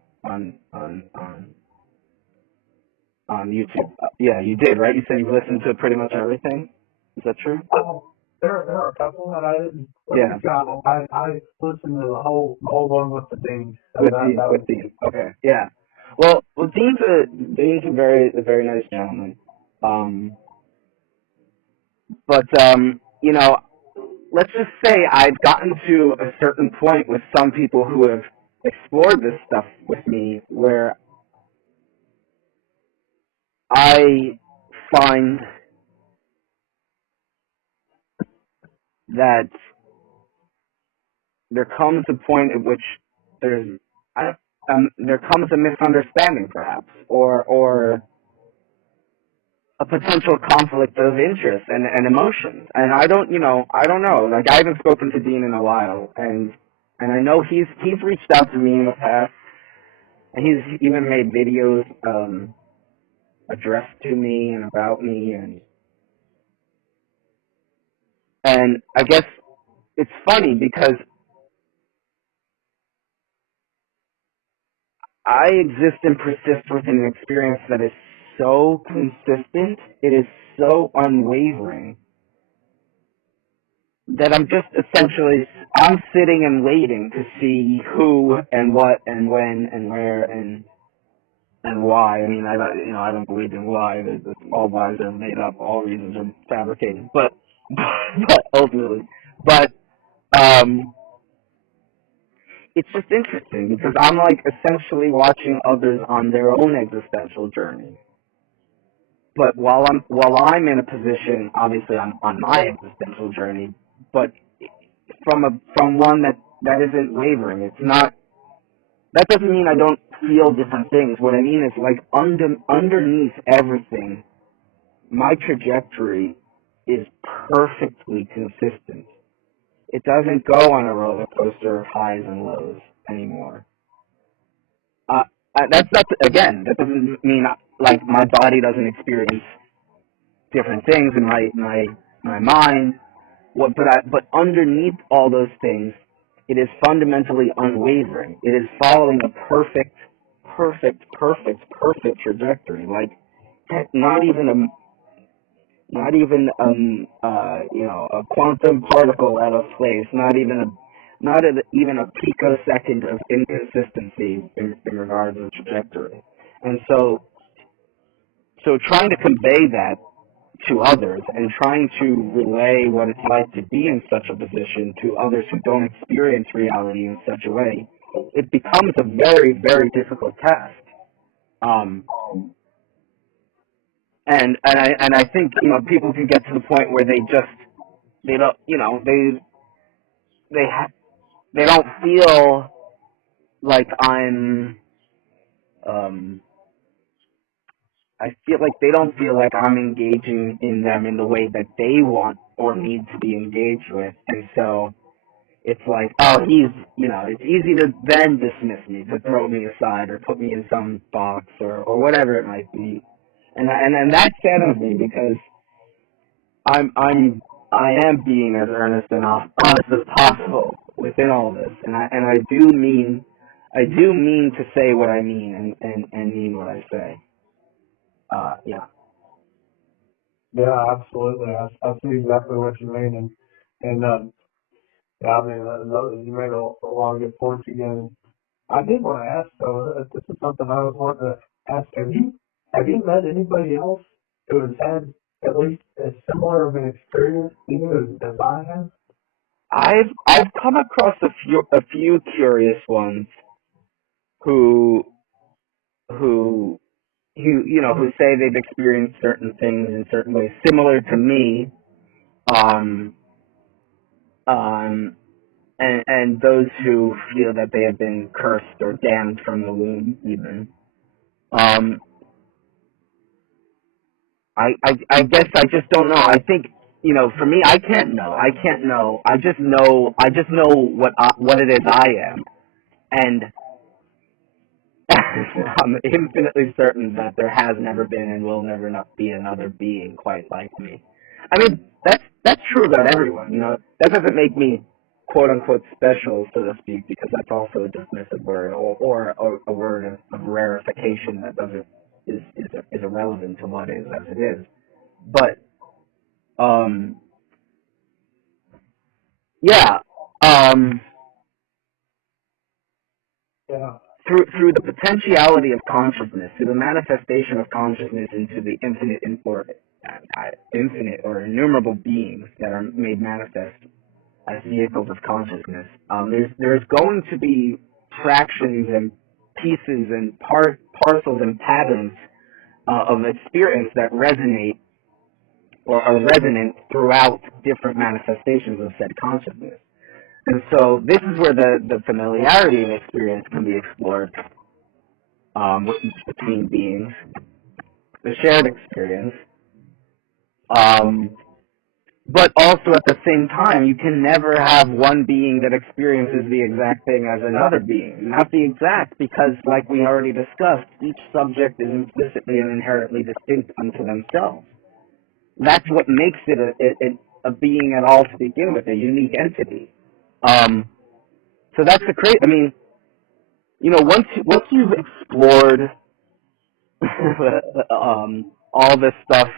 on YouTube. Yeah, you did, right? You said you listened to pretty much everything. Is that true? There are a couple that I didn't Yeah, got. I listened to the whole one with the Dean. So with that Dean. that With was Dean. Okay. Yeah. Well, Dean's a very nice gentleman. Um, but let's just say I've gotten to a certain point with some people who have explored this stuff with me where I find that there comes a point at which there's there comes a misunderstanding, perhaps, or a potential conflict of interest and emotions. And I don't know. Like, I haven't spoken to Dean in a while, and I know he's reached out to me in the past, and he's even made videos addressed to me and about me, and I guess it's funny because I exist and persist with an experience that is so consistent, it is so unwavering, that I'm sitting and waiting to see who and what and when and where and why. I mean, I don't believe in why. All whys are made up, all reasons are fabricated. But but ultimately, but um, it's just interesting because I'm like essentially watching others on their own existential journey. But while I'm in a position, obviously on my existential journey, but from one that isn't wavering. It's not. That doesn't mean I don't feel different things. What I mean is, like, underneath everything, my trajectory is perfectly consistent. It doesn't go on a roller coaster of highs and lows anymore. That's not, again. That doesn't mean like my body doesn't experience different things in my mind. But underneath all those things, it is fundamentally unwavering. It is following a perfect trajectory. Like, not even a quantum particle out of place. Not even a picosecond of inconsistency in regards to trajectory. And so trying to convey that to others and trying to relay what it's like to be in such a position to others who don't experience reality in such a way it becomes a very, very difficult task. Um, and I think, people can get to the point where they don't, they ha- they don't feel like um, I feel like they don't feel like I'm engaging in them in the way that they want or need to be engaged with. And so it's like, oh, it's easy to then dismiss me, to throw me aside or put me in some box or whatever it might be. And that's sad of me because I am being as earnest and honest as possible within all this. And I do mean to say what I mean and mean what I say. Yeah. Yeah, absolutely. I see exactly what you mean, and yeah, I mean, you made a lot of good points again. I did want to ask though. This is something I was wanting to ask. Have you met anybody else who has had at least as similar of an experience even as I have? I've come across a few curious ones who who who say they've experienced certain things in certain ways similar to me, um um and those who feel that they have been cursed or damned from the womb even. um I guess I just don't know. I think, for me, I can't know. I just know what it is I am. And I'm infinitely certain that there has never been and will never not be another being quite like me. I mean, that's true about everyone. That doesn't make me quote unquote special, so to speak, because that's also a dismissive word, or a word of rarefication that doesn't is irrelevant to what is as it is. But um, yeah, um, Yeah, through the potentiality of consciousness, through the manifestation of consciousness into the infinite or innumerable beings that are made manifest as vehicles of consciousness. There's going to be fractions and pieces and parcels and patterns of experience that resonate or are resonant throughout different manifestations of said consciousness. And so this is where the familiarity of experience can be explored, between beings, the shared experience. Um, but also at the same time, you can never have one being that experiences the exact thing as another being. Not the exact, because like we already discussed, each subject is implicitly and inherently distinct unto themselves. That's what makes it a being at all to begin with, a unique entity. Um, so that's the crazy. I mean, once you've explored all this stuff,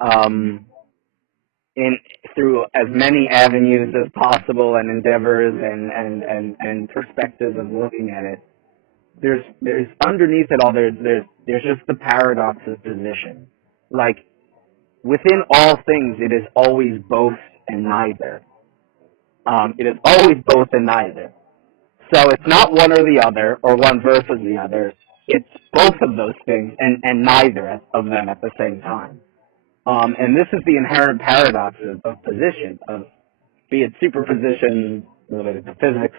um, in through as many avenues as possible and endeavors and perspectives of looking at it, there's underneath it all there's just the paradox of position. Like, within all things, it is always both and neither. It is always both and neither. So it's not one or the other, or one versus the other. It's both of those things and neither of them at the same time. And this is the inherent paradox of position, of be it superposition related to physics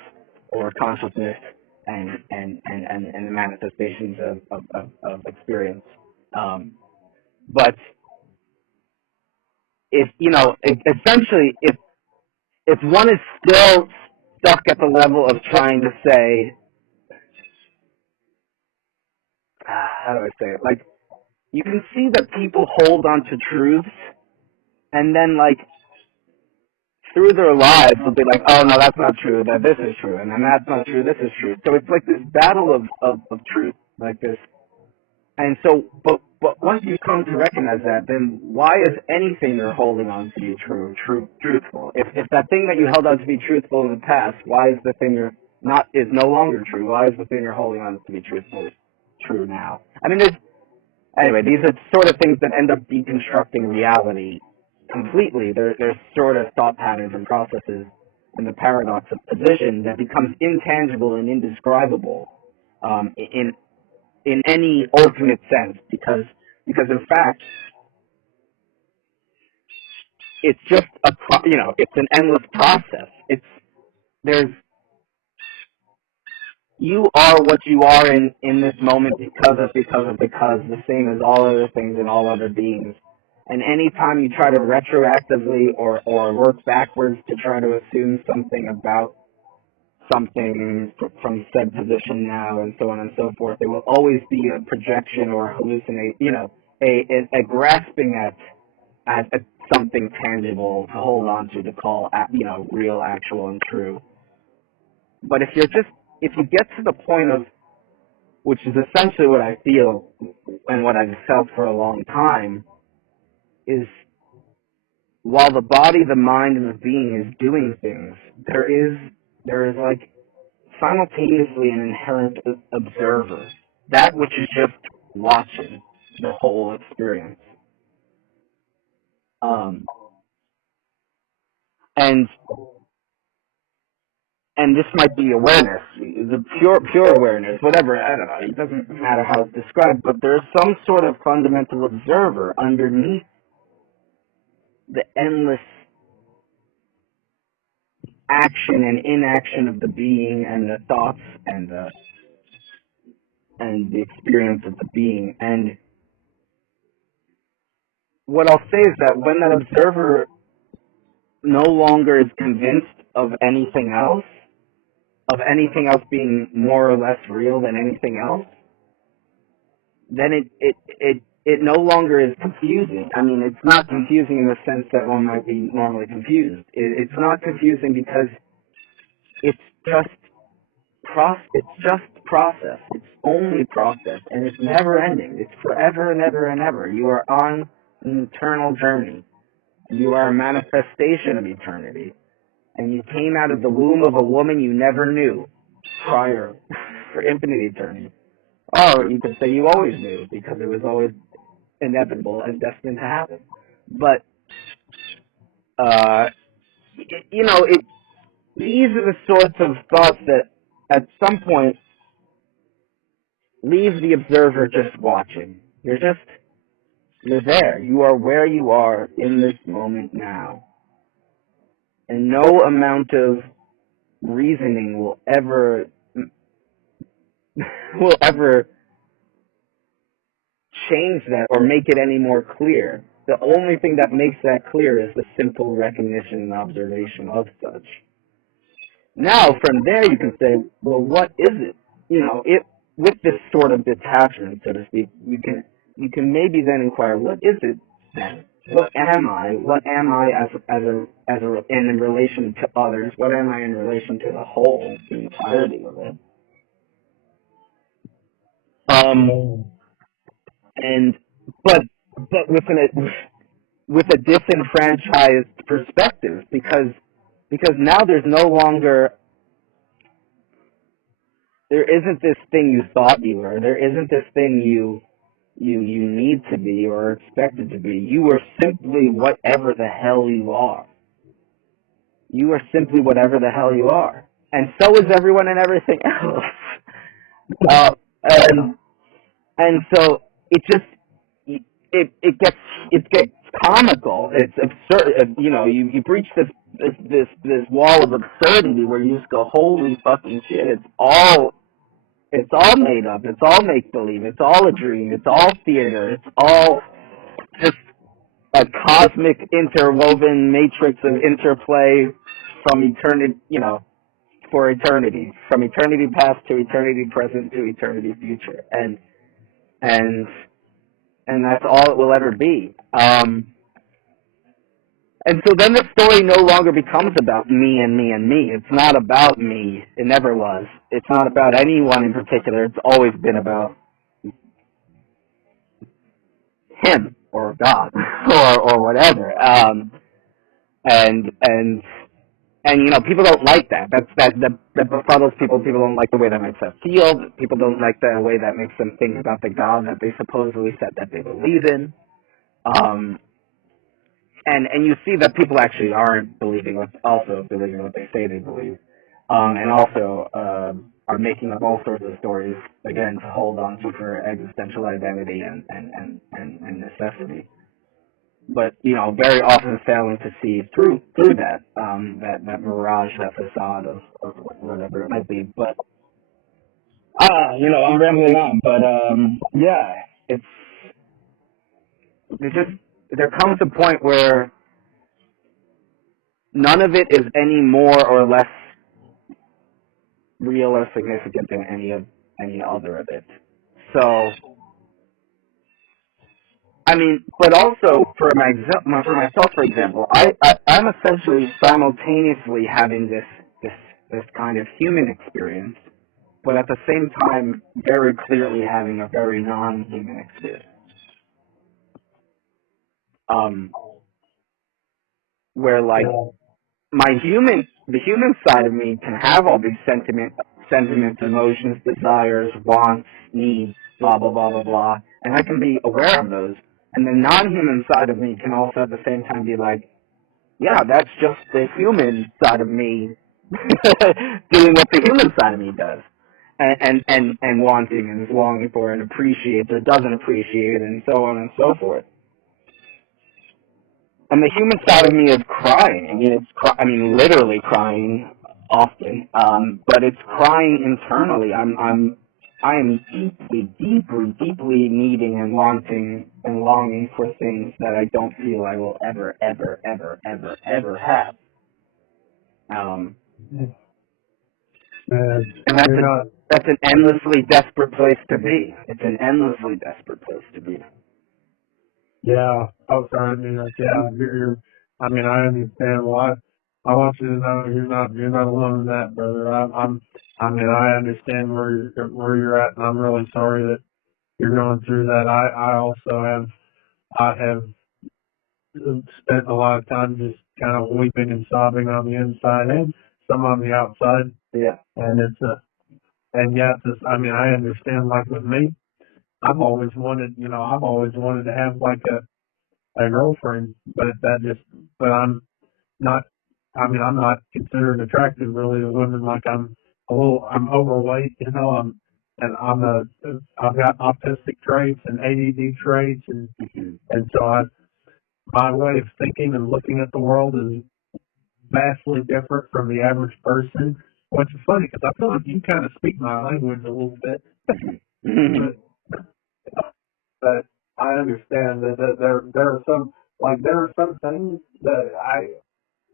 or consciousness and the manifestations of experience. But if essentially, if one is still stuck at the level of trying to say, how do I say it? Like, you can see that people hold on to truths, and then, like, through their lives, they'll be like, oh, no, that's not true, that this is true, and then that's not true, this is true. So it's like this battle of truth, like this. And so, but once you come to recognize that, then why is anything you're holding on to be truthful? If that thing that you held on to be truthful in the past, why is the thing is no longer true? Why is the thing you're holding on to be truthful true now? I mean, anyway, these are sort of things that end up deconstructing reality completely. They're sort of thought patterns and processes. and the paradox of position that becomes intangible and indescribable in any ultimate sense, because in fact it's just it's an endless process. There's You are what you are in this moment because the same as all other things and all other beings. And anytime you try to retroactively or work backwards to try to assume something about something from said position now and so on and so forth, there will always be a projection or hallucinate, a grasping at something tangible to hold on to call, real, actual, and true. But if you get to the point of, which is essentially what I feel and what I've felt for a long time, is while the body, the mind, and the being is doing things, there is like simultaneously an inherent observer, that which is just watching the whole experience. And this might be awareness, the pure awareness, whatever, I don't know, it doesn't matter how it's described, but there's some sort of fundamental observer underneath the endless action and inaction of the being and the thoughts and the experience of the being. And what I'll say is that when that observer no longer is convinced of anything else being more or less real than anything else, then it no longer is confusing. I mean, it's not confusing in the sense that one might be normally confused. It's not confusing because it's just process. It's only process, and it's never ending. It's forever and ever and ever. You are on an eternal journey. You are a manifestation of eternity. And you came out of the womb of a woman you never knew prior for infinite eternity. Or you could say you always knew because it was always inevitable and destined to happen. But, these are the sorts of thoughts that at some point leave the observer just watching. You're there. You are where you are in this moment now. And no amount of reasoning will ever change that or make it any more clear. The only thing that makes that clear is the simple recognition and observation of such. Now, from there, you can say, well, what is it? With this sort of detachment, so to speak, you can maybe then inquire, what is it then? What am I? What am I in relation to others? What am I in relation to the whole, the entirety of it? But with a disenfranchised perspective, because now there isn't this thing you thought you were. There isn't this thing you need to be or expected to be. You are simply whatever the hell you are. You are simply whatever the hell you are. And so is everyone and everything else. And so it gets comical. It's absurd. You breach this wall of absurdity where you just go, holy fucking shit! It's all made up. It's all make believe. It's all a dream. It's all theater. It's all just a cosmic interwoven matrix of interplay from eternity, for eternity, from eternity past to eternity present to eternity future, and that's all it will ever be. And so then the story no longer becomes about me and me and me. It's not about me. It never was. It's not about anyone in particular. It's always been about him or God or whatever. And people don't like that. That befuddles people. People don't like the way that makes them feel. People don't like the way that makes them think about the God that they supposedly said that they believe in. and you see that people actually aren't also believing what they say they believe, and also are making up all sorts of stories again to hold on to for existential identity and necessity. But very often failing to see through that mirage, that facade of whatever it might be. But I'm rambling on. But yeah, it's there comes a point where none of it is any more or less real or significant than any other of it. So I mean, but also for myself, for example, I'm essentially simultaneously having this this kind of human experience, but at the same time, very clearly having a very non-human experience. Um, where like Yeah. the human side of me can have all these sentiments, emotions, desires, wants, needs, blah blah blah blah blah, and I can be aware of those. And the non-human side of me can also at the same time be like, yeah, that's just the human side of me doing what the human side of me does. And wanting and longing for and appreciates or doesn't appreciate and so on and so forth. And the human side of me is crying. I mean, I mean, literally crying often. But it's crying internally. I am deeply needing and wanting and longing for things that I don't feel I will ever have. Um, And and you're not. that's an endlessly desperate place to be. It's an endlessly desperate place to be. Yeah. Oh, sorry. I mean, yeah. I mean, I understand. Well, I want you to know you're not alone in that, brother. I mean, I understand where you're at, and I'm really sorry that you're going through that. I also have. I have spent a lot of time just kind of weeping and sobbing on the inside and some on the outside. Yeah. And and yet I mean, I understand, like with me, I've always wanted to have like a girlfriend, but I'm not, I mean, I'm not considered attractive really to women. Like I'm overweight, I've got autistic traits and ADD traits, and so my way of thinking and looking at the world is vastly different from the average person, which is funny because I feel like you kind of speak my language a little bit, but, but I understand that there are some things that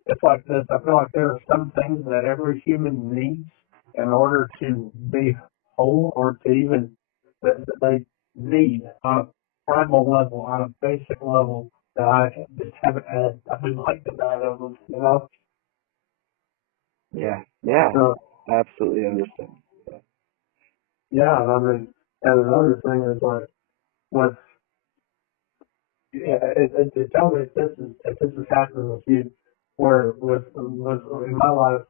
it's like this. I feel like there are some things that every human needs in order to be whole or to even that they need on a primal level, on a basic level that I just haven't had. I've been like the bad of them, you know. Yeah. Yeah. So Absolutely understand. yeah, and I mean, and another thing is like with yeah, tell me if this is happening with you, where with in my life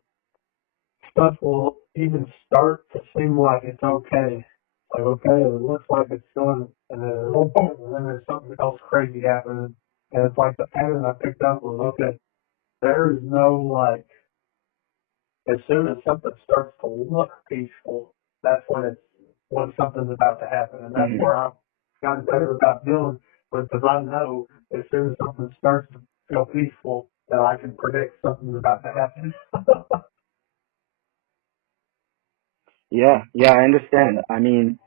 stuff will even start to seem like it's okay. Like, okay, it looks like it's going, and then boom, and then there's something else crazy happening. And it's like the pattern I picked up was, okay, there is no, like, as soon as something starts to look peaceful, that's when something's about to happen. And that's where I've gotten better about dealing with, because I know as soon as something starts to feel peaceful, that I can predict something's about to happen. Yeah, yeah, I understand. I mean,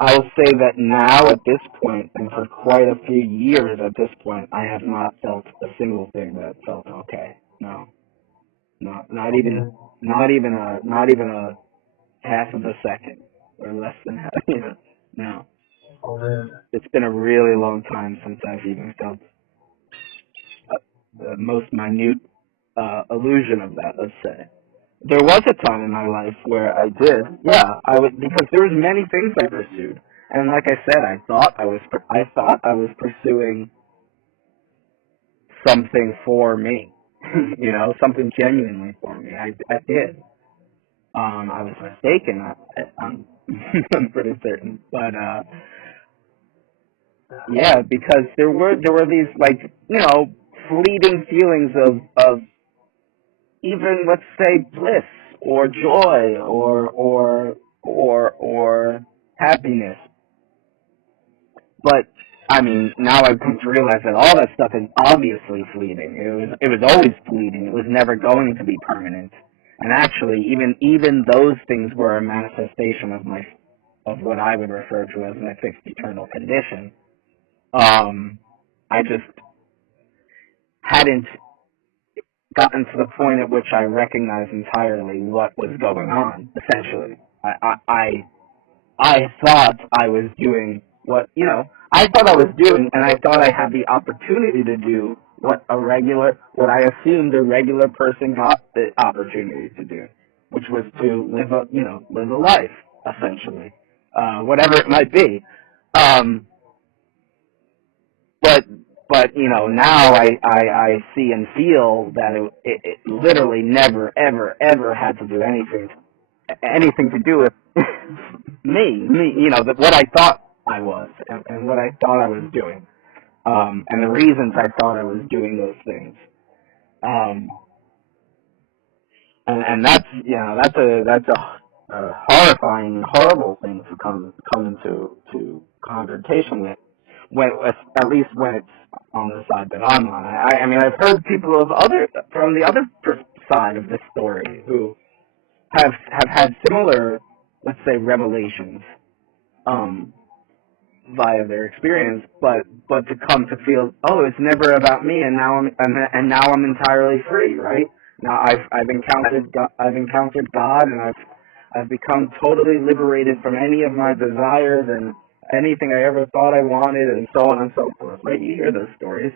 I'll say that now at this point, and for quite a few years at this point, I have not felt a single thing that felt okay. No, not even, Yeah. not even a half of a second, or less than half. No, Oh, man. it's been a really long time since I've even felt the most minute illusion of that. Let's say. There was a time in my life where I did, yeah, I would, because there was many things I pursued, and like I said, I thought I was pursuing something for me, something genuinely for me. I did. I was mistaken. I'm, I'm pretty certain, but yeah, because there were these like fleeting feelings of even, let's say, bliss or joy or happiness. But I mean, now I've come to realize that all that stuff is obviously fleeting. It was always fleeting. It was never going to be permanent. And actually, even those things were a manifestation of what I would refer to as my fixed eternal condition. I just hadn't gotten to the point at which I recognized entirely what was going on. Essentially, I thought I was doing I thought I was doing, and I thought I had the opportunity to do what I assumed a regular person got the opportunity to do, which was to live a life, essentially, whatever it might be. Um, but, now I see and feel that it literally never, ever, ever had to do anything to do with me, what I thought I was and what I thought I was doing, and the reasons I thought I was doing those things, um, and that's a horrifying, horrible thing to come into confrontation with, at least when it's on the side that I'm on. I mean, I've heard people from the other side of this story who have had similar, let's say, revelations, um, via their experience, but to come to feel, oh, it's never about me, and now I'm entirely free, right? Now I've encountered God, and I've become totally liberated from any of my desires and anything I ever thought I wanted, and so on and so forth. Right? You hear those stories,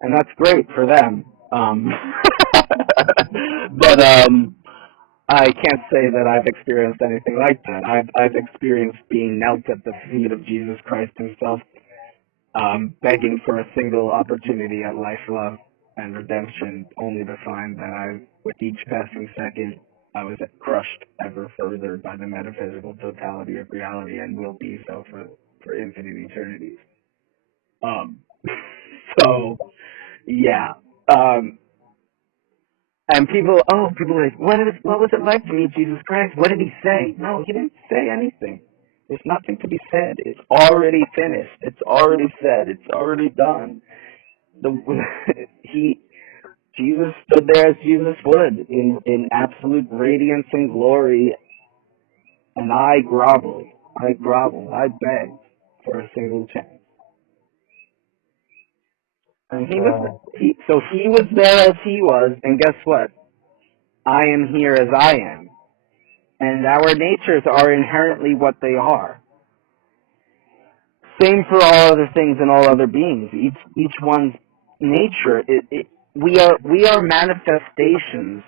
and that's great for them. But I can't say that I've experienced anything like that. I've experienced being knelt at the feet of Jesus Christ himself, begging for a single opportunity at life, love, and redemption, only to find that with each passing second, I was crushed ever further by the metaphysical totality of reality, and will be so for infinite eternities. Um, so, yeah. Um, And people are like, what was it like to meet Jesus Christ? What did he say? No, he didn't say anything. There's nothing to be said. It's already finished. It's already said. It's already done. The he Jesus stood there as Jesus would in absolute radiance and glory, and I groveled. I begged for a single chance. And he was there as he was, and guess what? I am here as I am. And our natures are inherently what they are. Same for all other things and all other beings. Each one's nature. We are manifestations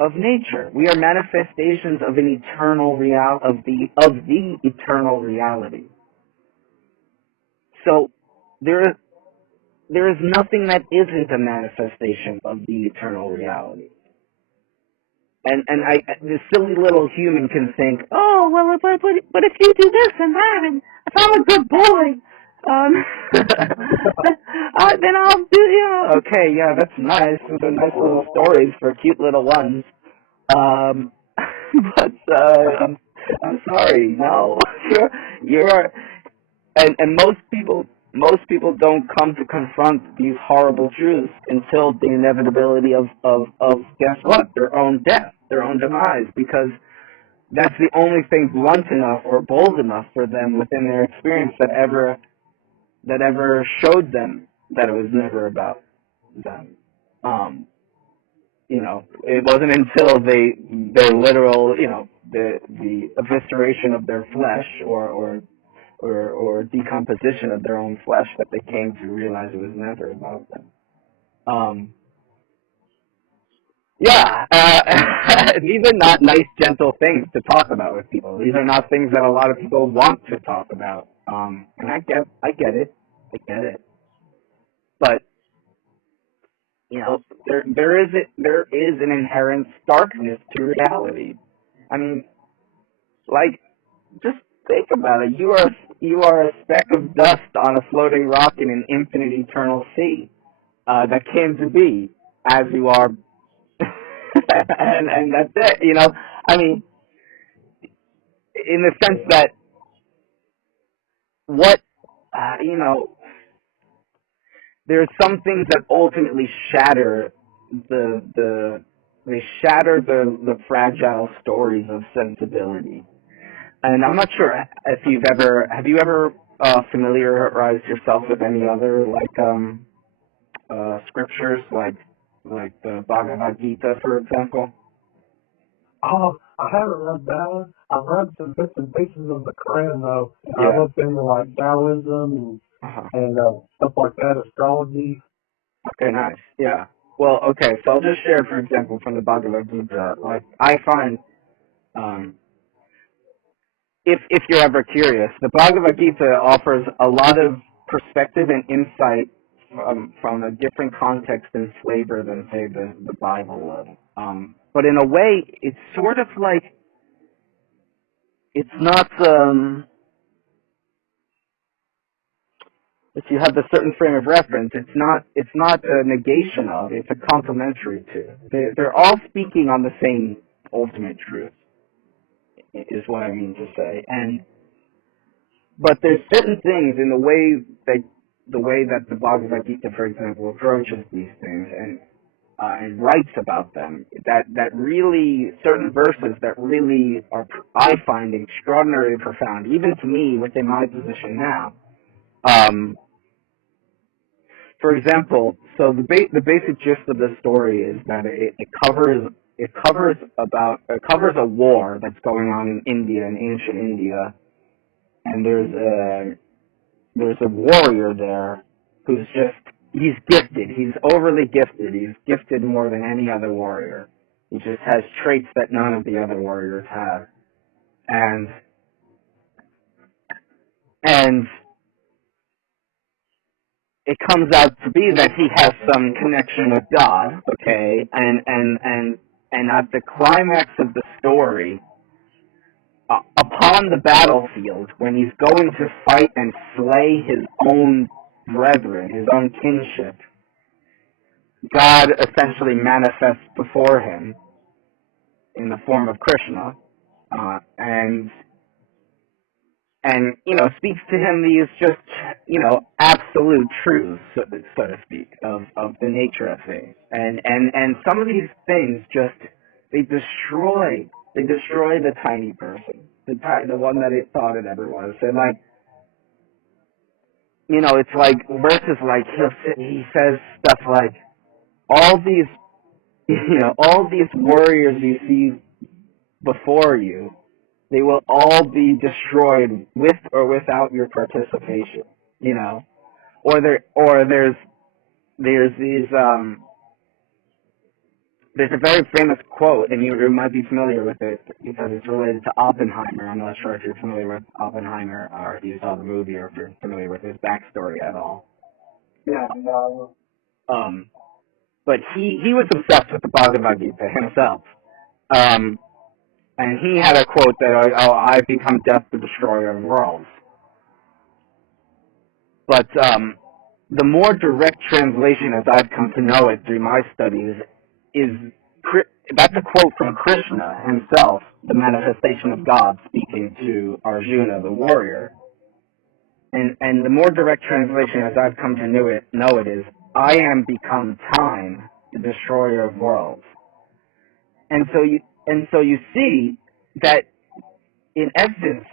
of nature. We are manifestations of an eternal of the eternal reality. So there is nothing that isn't a manifestation of the eternal reality. And this silly little human can think, oh, well, but if you do this and that, and if I'm a good boy, then I'll do, okay, yeah, that's nice. Those are nice little stories for cute little ones. But, I'm sorry, no. you're, and most people don't come to confront these horrible truths until the inevitability of guess what, their own death, their own demise, because that's the only thing blunt enough or bold enough for them within their experience that ever showed them that it was never about them. It wasn't until their literal, the evisceration of their flesh or decomposition of their own flesh that they came to realize it was never about them. Yeah, these are not nice, gentle things to talk about with people. These are not things that a lot of people want to talk about. And I get it. But there is an inherent starkness to reality. I mean, like, just think about it. You are a speck of dust on a floating rock in an infinite eternal sea. that came to be as you are, and that's it. I mean, in the sense that what you know, there's some things that ultimately shatter the they shatter the fragile stories of sensibility. And I'm not sure if have you ever familiarized yourself with any other scriptures like the Bhagavad Gita, for example. Oh, I haven't read that one. I've read some bits and pieces of the Quran though. I Yeah. looked into like Taoism Uh-huh. and stuff like that, astrology. Okay, nice. Yeah. Well, okay, so I'll just share, for example, from the Bhagavad Gita. Like, I find, um, if you're ever curious, the Bhagavad Gita offers a lot of perspective and insight from a different context and flavor than, say, the Bible would. But in a way, it's sort of like, it's not, if you have a certain frame of reference, it's not a negation of, it's a complementary to. They're all speaking on the same ultimate truth, is what I mean to say. But there's certain things in the way that the Bhagavad Gita, for example, approaches these things and writes about them, that really, certain verses that really are, I find, extraordinarily profound, even to me within my position now. Um, For example, so the basic gist of the story is that it covers a war that's going on in India, in ancient India, and there's a warrior there who's he's gifted. He's overly gifted. He's gifted more than any other warrior. He just has traits that none of the other warriors have, and and it comes out to be that he has some connection with God, okay, and at the climax of the story, upon the battlefield, when he's going to fight and slay his own brethren, his own kinship, God essentially manifests before him in the form of Krishna, and speaks to him these just absolute truths, so to speak, of the nature of things, and some of these things just they destroy the tiny person, the one that it thought it ever was. And it's like verses like he says stuff like, all these all these warriors you see before you, they will all be destroyed with or without your participation. Or there's these there's a very famous quote, and you might be familiar with it because it's related to Oppenheimer. I'm not sure if you're familiar with Oppenheimer, or if you saw the movie, or if you're familiar with his backstory at all. Yeah, no. Um, but he was obsessed with the Bhagavad Gita himself. Um, and he had a quote that, I've become death, the destroyer of worlds. But the more direct translation, as I've come to know it through my studies, is that's a quote from Krishna himself, the manifestation of God, speaking to Arjuna, the warrior. And the more direct translation, as I've come to know it is, I am become time, the destroyer of worlds. And so you see that in essence,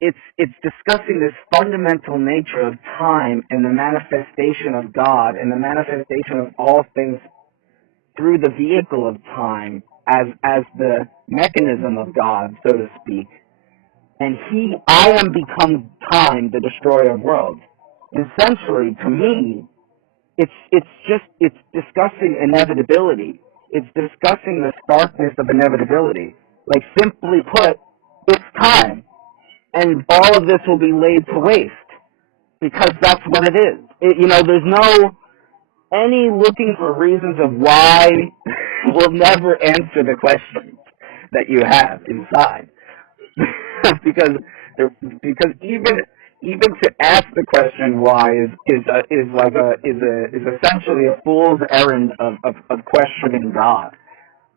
it's discussing this fundamental nature of time and the manifestation of God and the manifestation of all things through the vehicle of time as the mechanism of God, so to speak. And I am become time, the destroyer of worlds. Essentially, to me, it's discussing inevitability. It's discussing the starkness of inevitability. Like, simply put, it's time. And all of this will be laid to waste because that's what it is. There's no any looking for reasons of why will never answer the questions that you have inside. because because even to ask the question why is essentially a fool's errand of questioning God.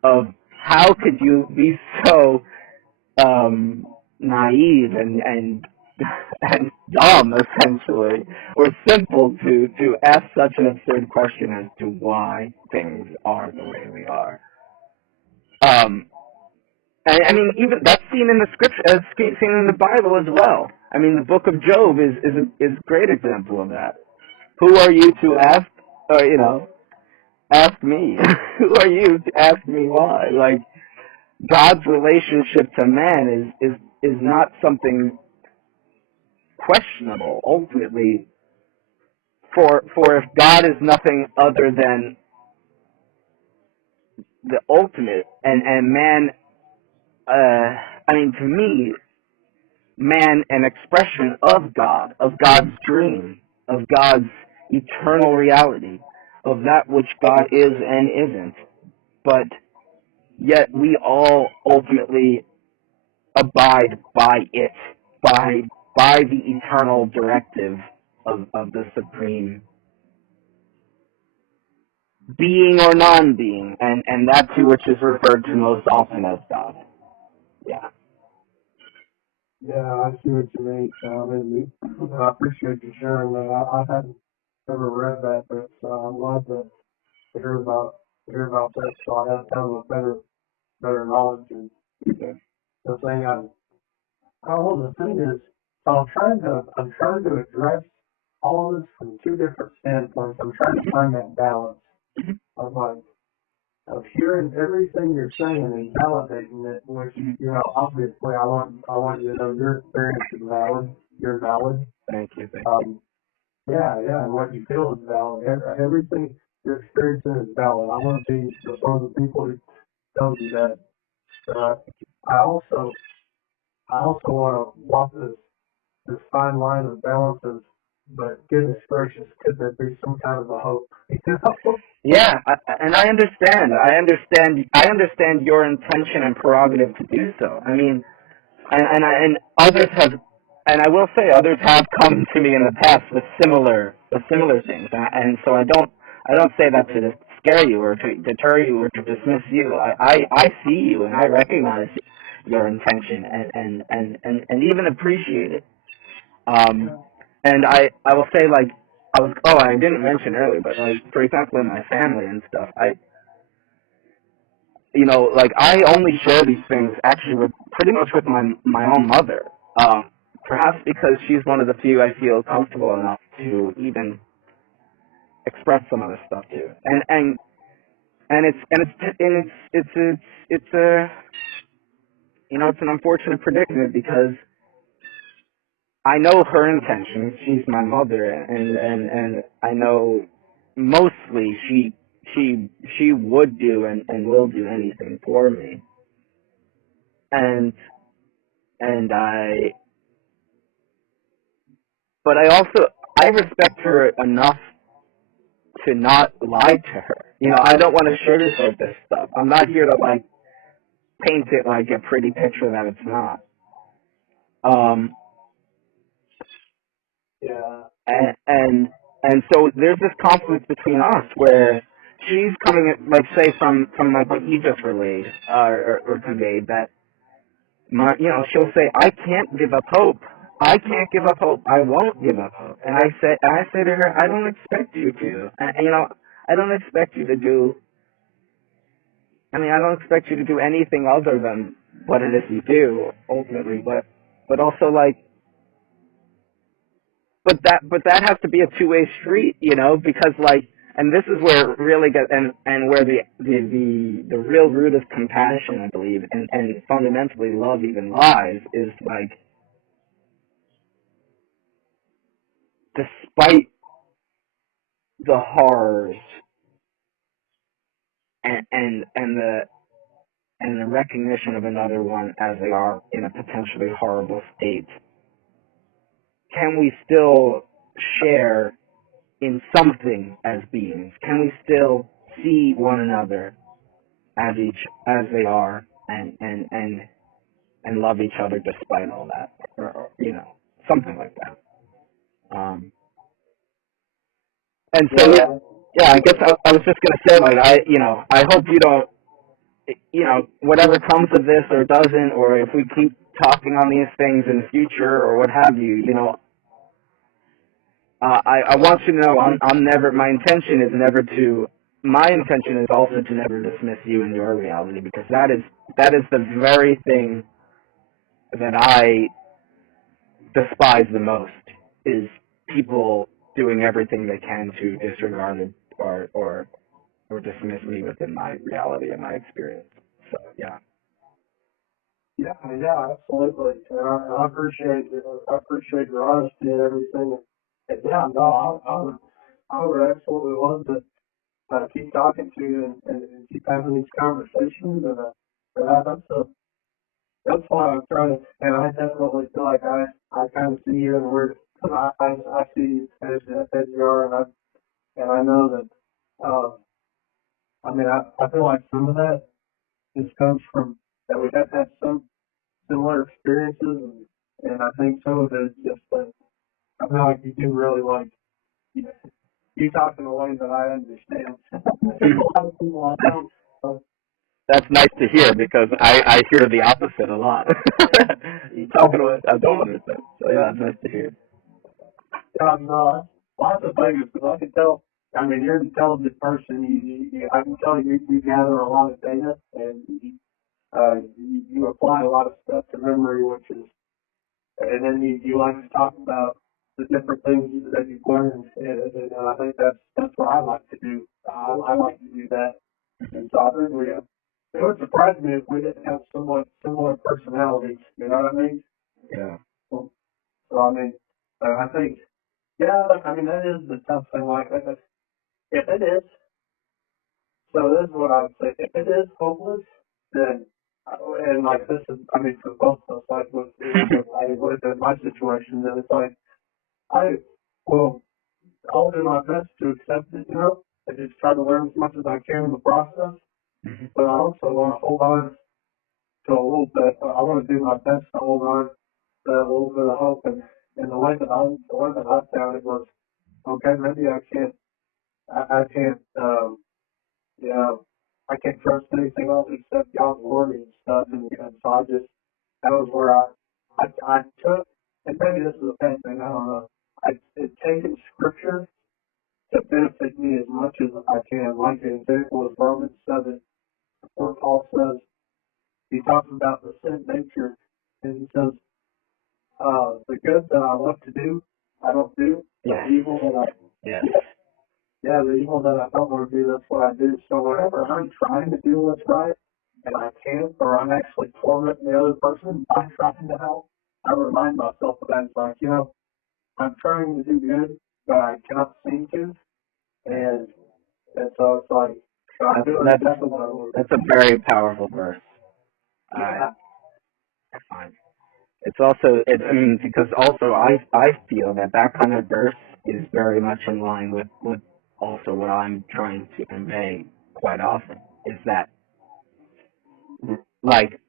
Of how could you be so naive and and dumb essentially, or simple to ask such an absurd question as to why things are the way we are. Um, I mean, even that's seen in the scripture, seen in the Bible as well. I mean, the book of Job is a great example of that. Who are you to ask, or ask me? Who are you to ask me why? Like, God's relationship to man is not something questionable. Ultimately, for if God is nothing other than the ultimate, and man, I mean, to me, man an expression of God's dream, of God's eternal reality, of that which God is and isn't. But yet we all ultimately abide by it, by by the eternal directive of the supreme being or non-being, and that to which is referred to most often as God. Yeah. Yeah, I see what you mean, Tom, and I appreciate you sharing that. I hadn't ever read that, but I'm glad to hear about that, so I have kind of a better knowledge. And the thing the thing is, so I'm trying to address all of this from two different standpoints. I'm trying to find that balance of like of hearing everything you're saying and validating it, which obviously I want you to know your experience is valid. You're valid. Thank you. Thank you. Yeah, and what you feel is valid. Everything you're experiencing is valid. I want to be one of the people who tells you that. Uh, I also want to walk this fine line of balances, but goodness gracious, could there be some kind of a hope? Yeah, and I understand. I understand your intention and prerogative to do so. I mean, and others have, and I will say others have come to me in the past with similar things, and so I don't say that to scare you or to deter you or to dismiss you. I see you and I recognize your intention and even appreciate it. And I will say, like, I didn't mention earlier, but like, for example, in my family and stuff, like, I only share these things actually pretty much with my own mother. Perhaps because she's one of the few I feel comfortable enough to even express some of this stuff to. It's a it's an unfortunate predicament because I know her intentions. She's my mother, and I know mostly she would do and will do anything for me. And and but I respect her enough to not lie to her. I don't want to sugarcoat this stuff. I'm not here to like paint it like a pretty picture that it's not. Um, Yeah. and so there's this conflict between us where she's coming at, like, say from like what you just relayed or conveyed, that she'll say, I can't give up hope. I can't give up hope. I won't give up hope. And I say to her, I don't expect you to. I don't expect you to do. I mean, I don't expect you to do anything other than what it is you do ultimately. But also, like, but that has to be a two-way street, because, like, and this is where it really get and where the real root of compassion, I believe, and fundamentally love even lies, is like, despite the horrors and the recognition of another one as they are in a potentially horrible state, can we still share in something as beings? Can we still see one another as they are, and love each other despite all that, or something like that? Um, and so Yeah. yeah, I guess I was just gonna say, like, I hope you don't, whatever comes of this or doesn't, or if we keep talking on these things in the future or what have you, I want you to know I'm never, my intention is also to never dismiss you and your reality, because that is the very thing that I despise the most, is people doing everything they can to disregard it, or dismiss me within my reality and my experience. So yeah. Yeah, yeah, absolutely. And I appreciate I appreciate your honesty and everything. And yeah, no, I would absolutely love to keep talking to you and keep having these conversations. And that's why I'm trying to. And I definitely feel like I kind of see you and we're. I see you as you are, and I know that. I mean, I feel like some of that just comes from that we have had some similar experiences, and I think some of it is just that I feel like you do really like you, you talk in a way that I understand. There's a lot of people I don't. So, That's nice to hear, because I hear the opposite a lot. You talking to I don't understand. So yeah, it's nice to hear. lots of things because I can tell. I mean, you're an intelligent person. I can tell you gather a lot of data and you apply a lot of stuff to memory, which is and then you like to talk about the different things that you've learned, and I think that's what I like to do. I like to do that, and so I think it would surprise me if we didn't have somewhat similar personalities. You know what I mean? Yeah. So I mean, I think, yeah, I mean that is the tough thing. Like, if it is, so this is what I would say. If it is hopeless, then and like this is, I mean, for both of us, like with my situation, then it's like. I will, I'll do my best to accept it, and just try to learn as much as I can in the process. Mhm. But I also want to hold on to a little bit. I want to do my best to hold on to a little bit of hope. And the way that I found it was, okay, maybe I can't, you know, I can't trust anything else except God's word and stuff. And so that was where I took, and maybe this is a bad thing, I don't know. I'd taken scripture to benefit me as much as I can. Like an example is Romans 7, where Paul says, he talks about the sin nature, and he says, the good that I love to do, I don't do. Yes. The evil that Yes. the evil that I don't want to do, that's what I do. So whenever I'm trying to do what's right, and I can't, or I'm actually tormenting the other person by trying to help, I remind myself of that. It's like, I'm trying to do good, but I cannot seem to. And And so it's like, I'm doing exactly what I want. That's a very powerful verse. Yeah. Fine. It's also, I mean, because also I feel that kind of verse is very much in line with also what I'm trying to convey quite often, is that, like,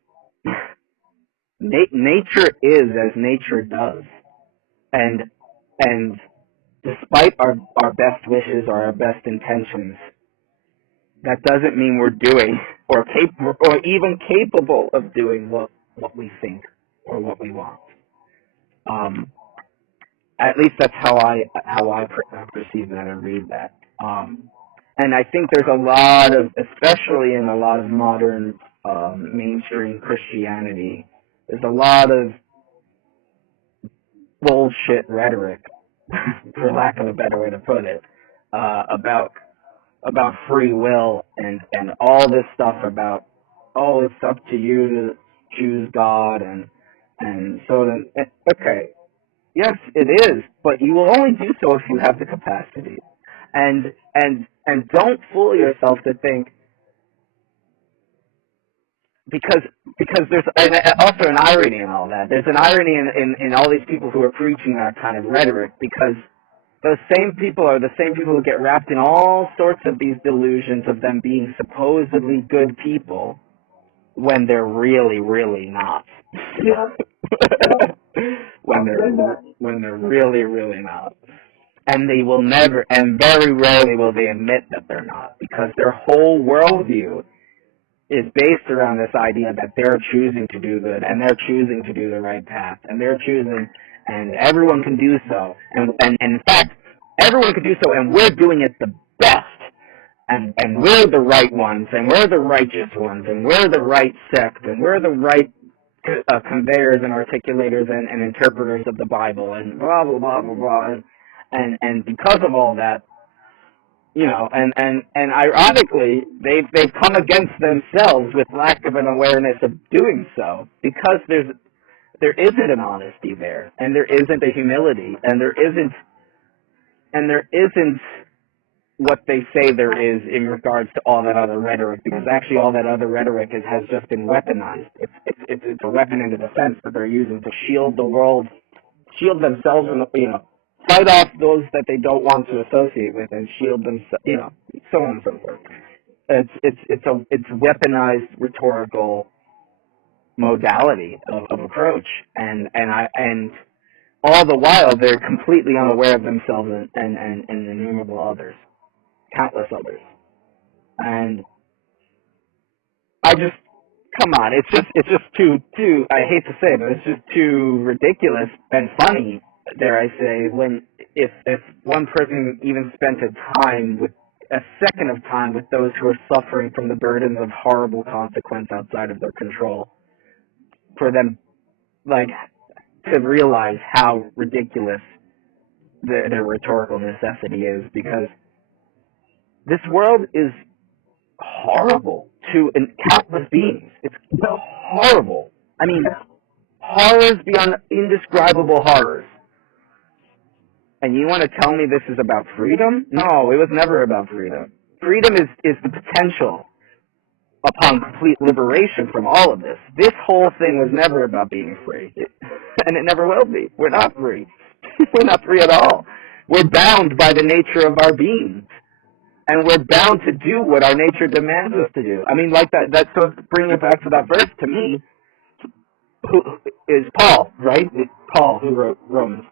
nature is as nature does, and and despite our best wishes or our best intentions, that doesn't mean we're doing or even capable of doing what we think or what we want. Um, at least that's how I perceive that and read that. And I think there's a lot of, especially in a lot of modern mainstream Christianity, there's a lot of bullshit rhetoric, for lack of a better way to put it, about free will and all this stuff about, oh, it's up to you to choose God, and so then, okay, yes, it is, but you will only do so if you have the capacity. And don't fool yourself to think, because there's also an irony in all that. There's an irony in all these people who are preaching that kind of rhetoric, because those same people are the same people who get wrapped in all sorts of these delusions of them being supposedly good people when they're really, really not. Yeah. when they're really, really not. And they will never, and very rarely will they admit that they're not, because their whole worldview is based around this idea that they're choosing to do good, and they're choosing to do the right path, and they're choosing, and everyone can do so, and in fact, everyone can do so, and we're doing it the best, and we're the right ones, and we're the righteous ones, and we're the right sect, and we're the right conveyors and articulators and interpreters of the Bible, and blah blah blah blah blah, and because of all that, and ironically, they've come against themselves with lack of an awareness of doing so, because there isn't an honesty there, and there isn't a humility, and there isn't what they say there is in regards to all that other rhetoric, because actually all that other rhetoric has just been weaponized. It's a weapon in a defense that they're using to shield the world, shield themselves, and fight off those that they don't want to associate with, and shield themselves, so on and so forth. It's weaponized rhetorical modality of approach, and all the while they're completely unaware of themselves and innumerable others, countless others. And I just, come on, it's just too, I hate to say it, but it's just too ridiculous and funny, dare I say, if one person even spent a second of time with those who are suffering from the burdens of horrible consequence outside of their control, for them, to realize how ridiculous their rhetorical necessity is, because this world is horrible to countless beings. It's horrible. I mean, horrors beyond indescribable horrors. And you want to tell me this is about freedom? No, it was never about freedom. Freedom is the potential upon complete liberation from all of this. This whole thing was never about being free. And it never will be. We're not free. We're not free at all. We're bound by the nature of our being. And we're bound to do what our nature demands us to do. I mean, that's so bringing it back to that verse, to me, who is Paul, right? It's Paul who wrote Romans.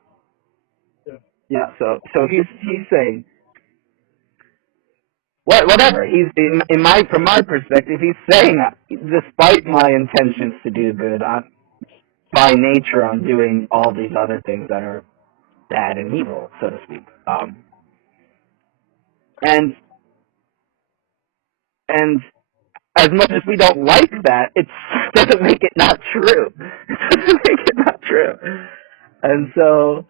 Yeah, so he's saying, whatever. He's from my perspective, he's saying, despite my intentions to do good, by nature I'm doing all these other things that are bad and evil, so to speak. And as much as we don't like that, it doesn't make it not true. It doesn't make it not true. And so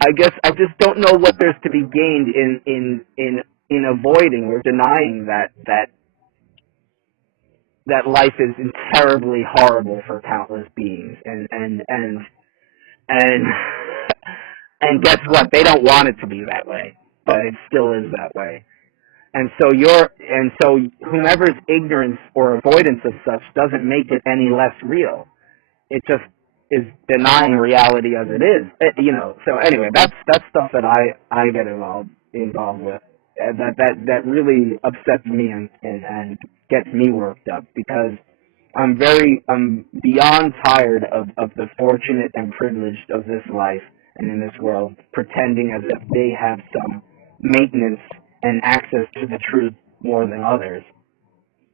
I guess I just don't know what there's to be gained in avoiding or denying that life is terribly horrible for countless beings, and and guess what? They don't want it to be that way, but it still is that way. And so whomever's ignorance or avoidance of such doesn't make it any less real. It just is denying reality as it is. So anyway, that's stuff that I get involved with. That really upsets me and gets me worked up, because I'm beyond tired of the fortunate and privileged of this life and in this world pretending as if they have some maintenance and access to the truth more than others,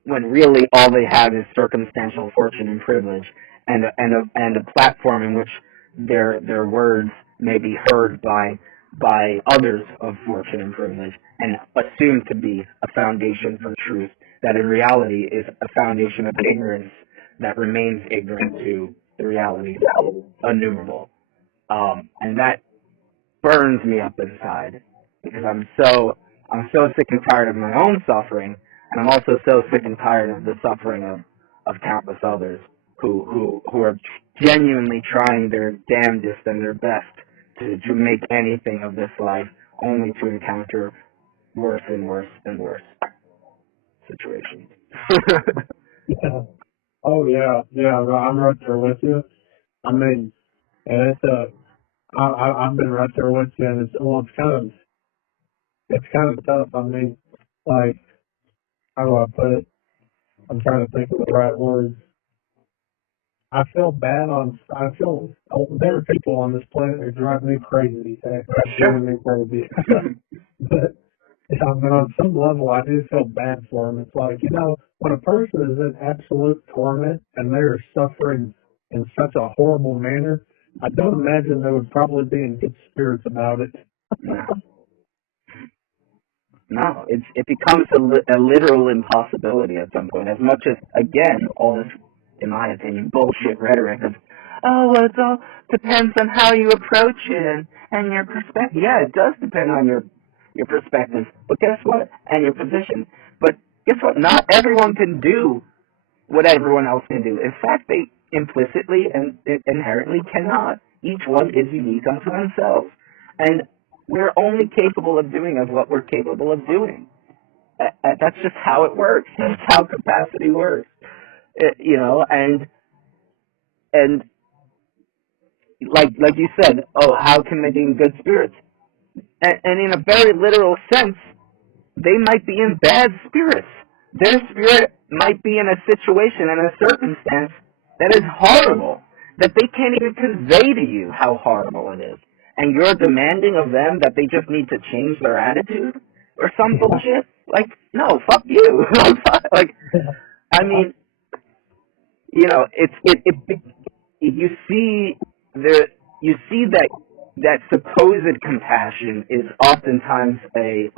when really all they have is circumstantial fortune and privilege, and a platform in which their words may be heard by others of fortune and privilege, and assumed to be a foundation for truth that in reality is a foundation of ignorance that remains ignorant to the realities innumerable. And that burns me up inside, because I'm so sick and tired of my own suffering, and I'm also so sick and tired of the suffering of countless others who are genuinely trying their damnedest and their best to make anything of this life, only to encounter worse and worse and worse situations. Yeah. Oh yeah, I'm right there with you. I mean, and I've been right there with you, and it's kind of tough. I mean, like, how do I put it? I'm trying to think of the right words. I feel bad on. I feel there are people on this planet that drive me crazy. That Sure. drive me crazy. But yeah, but on some level, I do feel bad for them. It's like, when a person is in absolute torment and they're suffering in such a horrible manner, I don't imagine they would probably be in good spirits about it. No, no, it becomes a literal impossibility at some point. As much as, again, all this, in my opinion, bullshit rhetoric of, oh, well, it all depends on how you approach it and your perspective. Yeah, it does depend on your perspective. But guess what? And your position. But guess what? Not everyone can do what everyone else can do. In fact, they implicitly and inherently cannot. Each one is unique unto themselves. And we're only capable of doing of what we're capable of doing. That's just how it works. That's how capacity works. And like you said, oh, how can they be in good spirits? And in a very literal sense, they might be in bad spirits. Their spirit might be in a situation and a circumstance that is horrible, that they can't even convey to you how horrible it is. And you're demanding of them that they just need to change their attitude or some bullshit? Like, no, fuck you. Like, I mean, you see the you see that supposed compassion is oftentimes a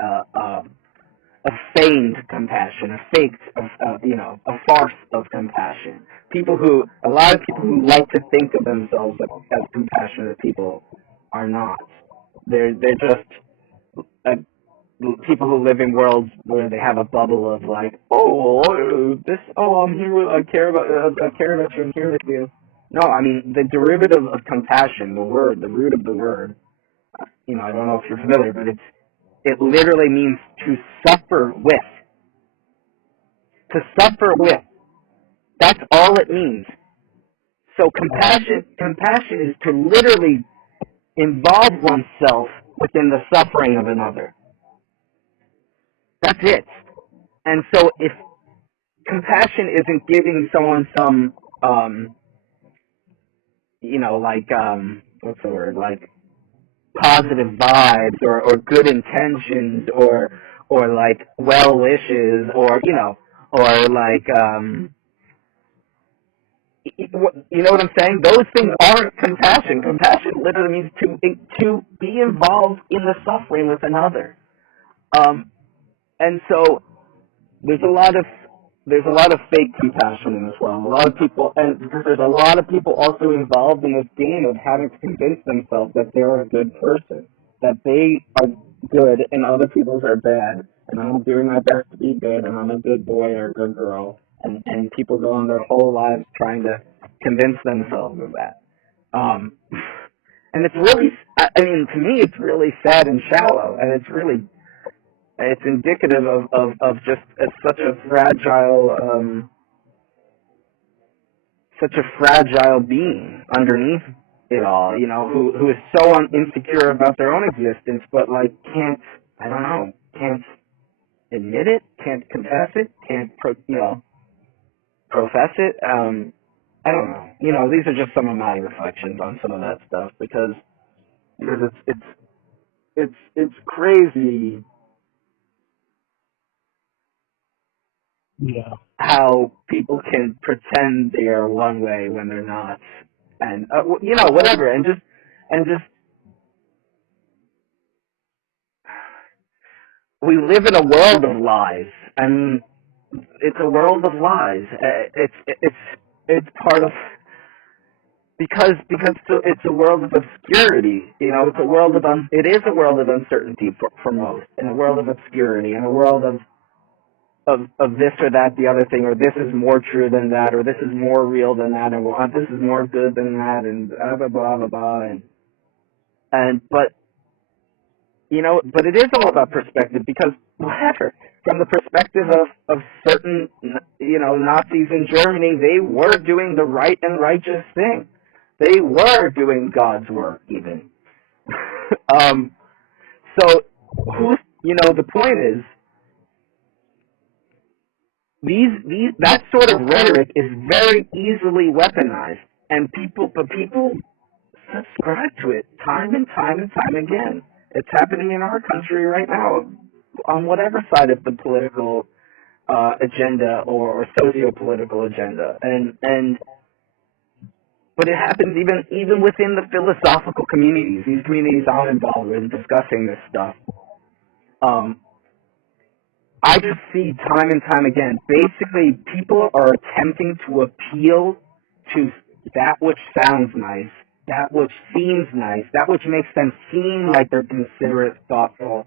feigned compassion, a faked, a farce of compassion. A lot of people who like to think of themselves as compassionate people are not. They're just uh, people who live in worlds where they have a bubble of like, I'm here, I care about you, I'm here with you. No, I mean, the derivative of compassion, the root of the word, I don't know if you're familiar, but it literally means to suffer with. To suffer with. That's all it means. So compassion is to literally involve oneself within the suffering of another. That's it. And so if compassion isn't giving someone some, what's the word, like positive vibes or good intentions or like well wishes or like, you know what I'm saying? Those things aren't compassion. Compassion literally means to be involved in the suffering with another. And so there's a lot of fake compassion in this world. A lot of people, and because there's a lot of people also involved in this game of having to convince themselves that they're a good person, that they are good and other people's are bad, and I'm doing my best to be good, and I'm a good boy or a good girl, and people go on their whole lives trying to convince themselves of that. And it's really, I mean, to me, it's really sad and shallow, and it's indicative of just such a fragile being underneath it all, who is so insecure about their own existence, but like can't admit it, can't confess it, can't profess it. I don't know. These are just some of my reflections on some of that stuff because it's crazy Yeah. how people can pretend they are one way when they're not, and whatever, and just we live in a world of lies. I mean, it's a world of lies. It's part of because it's a world of obscurity. It is a world of uncertainty for most, in a world of obscurity, in a world of this or that, the other thing, or this is more true than that, or this is more real than that, and this is more good than that, and blah blah blah blah blah, and but it is all about perspective because whatever, from the perspective of certain Nazis in Germany, they were doing the right and righteous thing. They were doing God's work even. um, so the point is these that sort of rhetoric is very easily weaponized, and people subscribe to it time and time and time again. It's happening in our country right now, on whatever side of the political agenda or socio-political agenda, and but it happens even within the philosophical communities. These communities I'm involved with discussing this stuff. Um, I just see time and time again. Basically, people are attempting to appeal to that which sounds nice, that which seems nice, that which makes them seem like they're considerate, thoughtful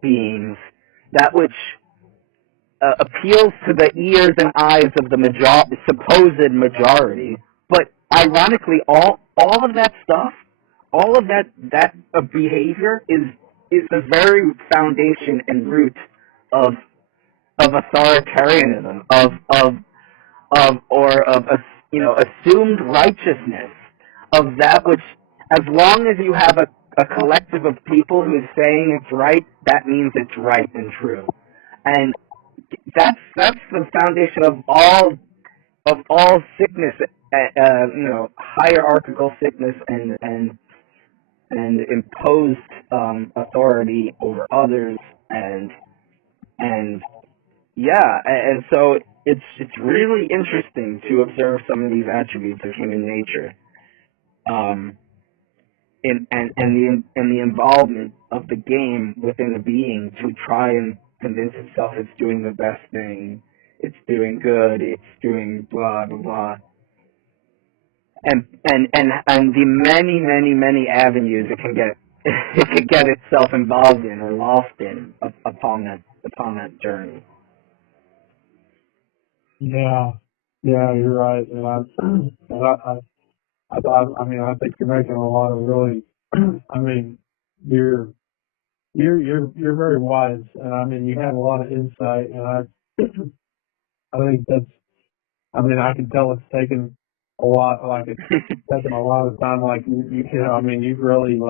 beings, that which appeals to the ears and eyes of the supposed majority. But ironically, all of that stuff, all of that behavior is the very foundation and root of authoritarianism, of assumed righteousness, of that which, as long as you have a collective of people who's saying it's right, that means it's right and true. And that's the foundation of all sickness, hierarchical sickness and imposed authority over others, and yeah, and so it's really interesting to observe some of these attributes of human nature, um, and the involvement of the game within the being to try and convince itself it's doing the best thing, it's doing good, it's doing blah blah blah, and the many avenues it can get it can get itself involved in or lost in upon that journey. Yeah, yeah, you're right. And I mean, I think you're making a lot of really, I mean, you're you're very wise, and I mean, you have a lot of insight, and I think that's, I mean, I can tell it's taken a lot, like it's taken a lot of time. Like you know, I mean, you've really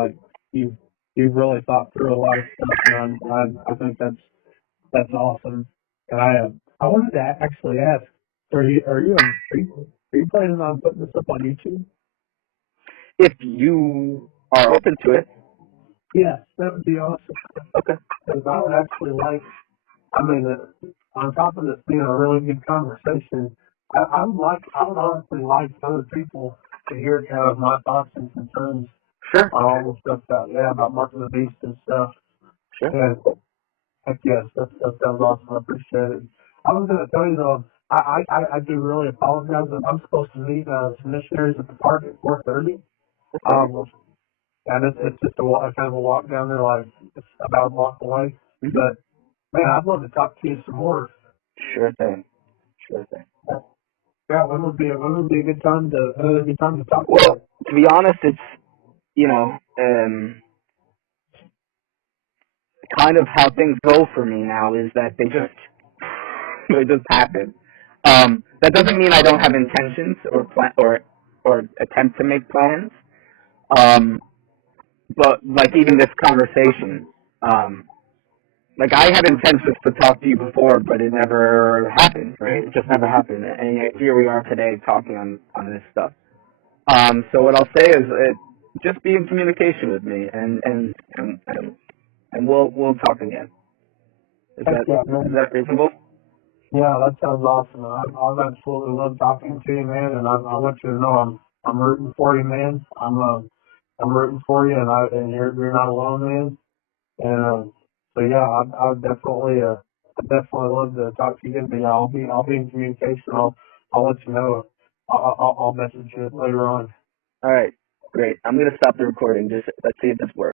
you you've really thought through a lot of stuff, and I think that's awesome. And I wanted to actually ask, are you planning on putting this up on YouTube? If you are open to it. Yes, that would be awesome. Okay. Because I would actually like, I mean, on top of this being a really good conversation, I would honestly like other people to hear kind of my thoughts and concerns Sure. on all the stuff about Mark of the Beast and stuff. Sure. And heck yes, that sounds awesome. I appreciate it. I was going to tell you though, I do really apologize. I'm supposed to meet some missionaries at the park at 4:30. Um, and it's just kind of a walk down there, like it's about a block away. Mm-hmm. But man, I'd love to talk to you some more. Sure thing. Sure thing. Yeah, when would be a good time to talk? Well, to be honest, it's kind of how things go for me now is that they just happen. That doesn't mean I don't have intentions or plan or attempt to make plans. Um, but like even this conversation, like I had intentions to talk to you before, but it never happened. Right? It just never happened, and yet here we are today talking on this stuff. So what I'll say is, just be in communication with me, and we'll talk again. Is that reasonable? Yeah, that sounds awesome. I've absolutely loved talking to you, man, and I want you to know I'm rooting for you, man. I'm rooting for you, and you're not alone, man. And so yeah, I would definitely love to talk to you again. But yeah, I'll be in communication. I'll let you know. I'll message you later on. All right, great. I'm gonna stop the recording. Just let's see if this works.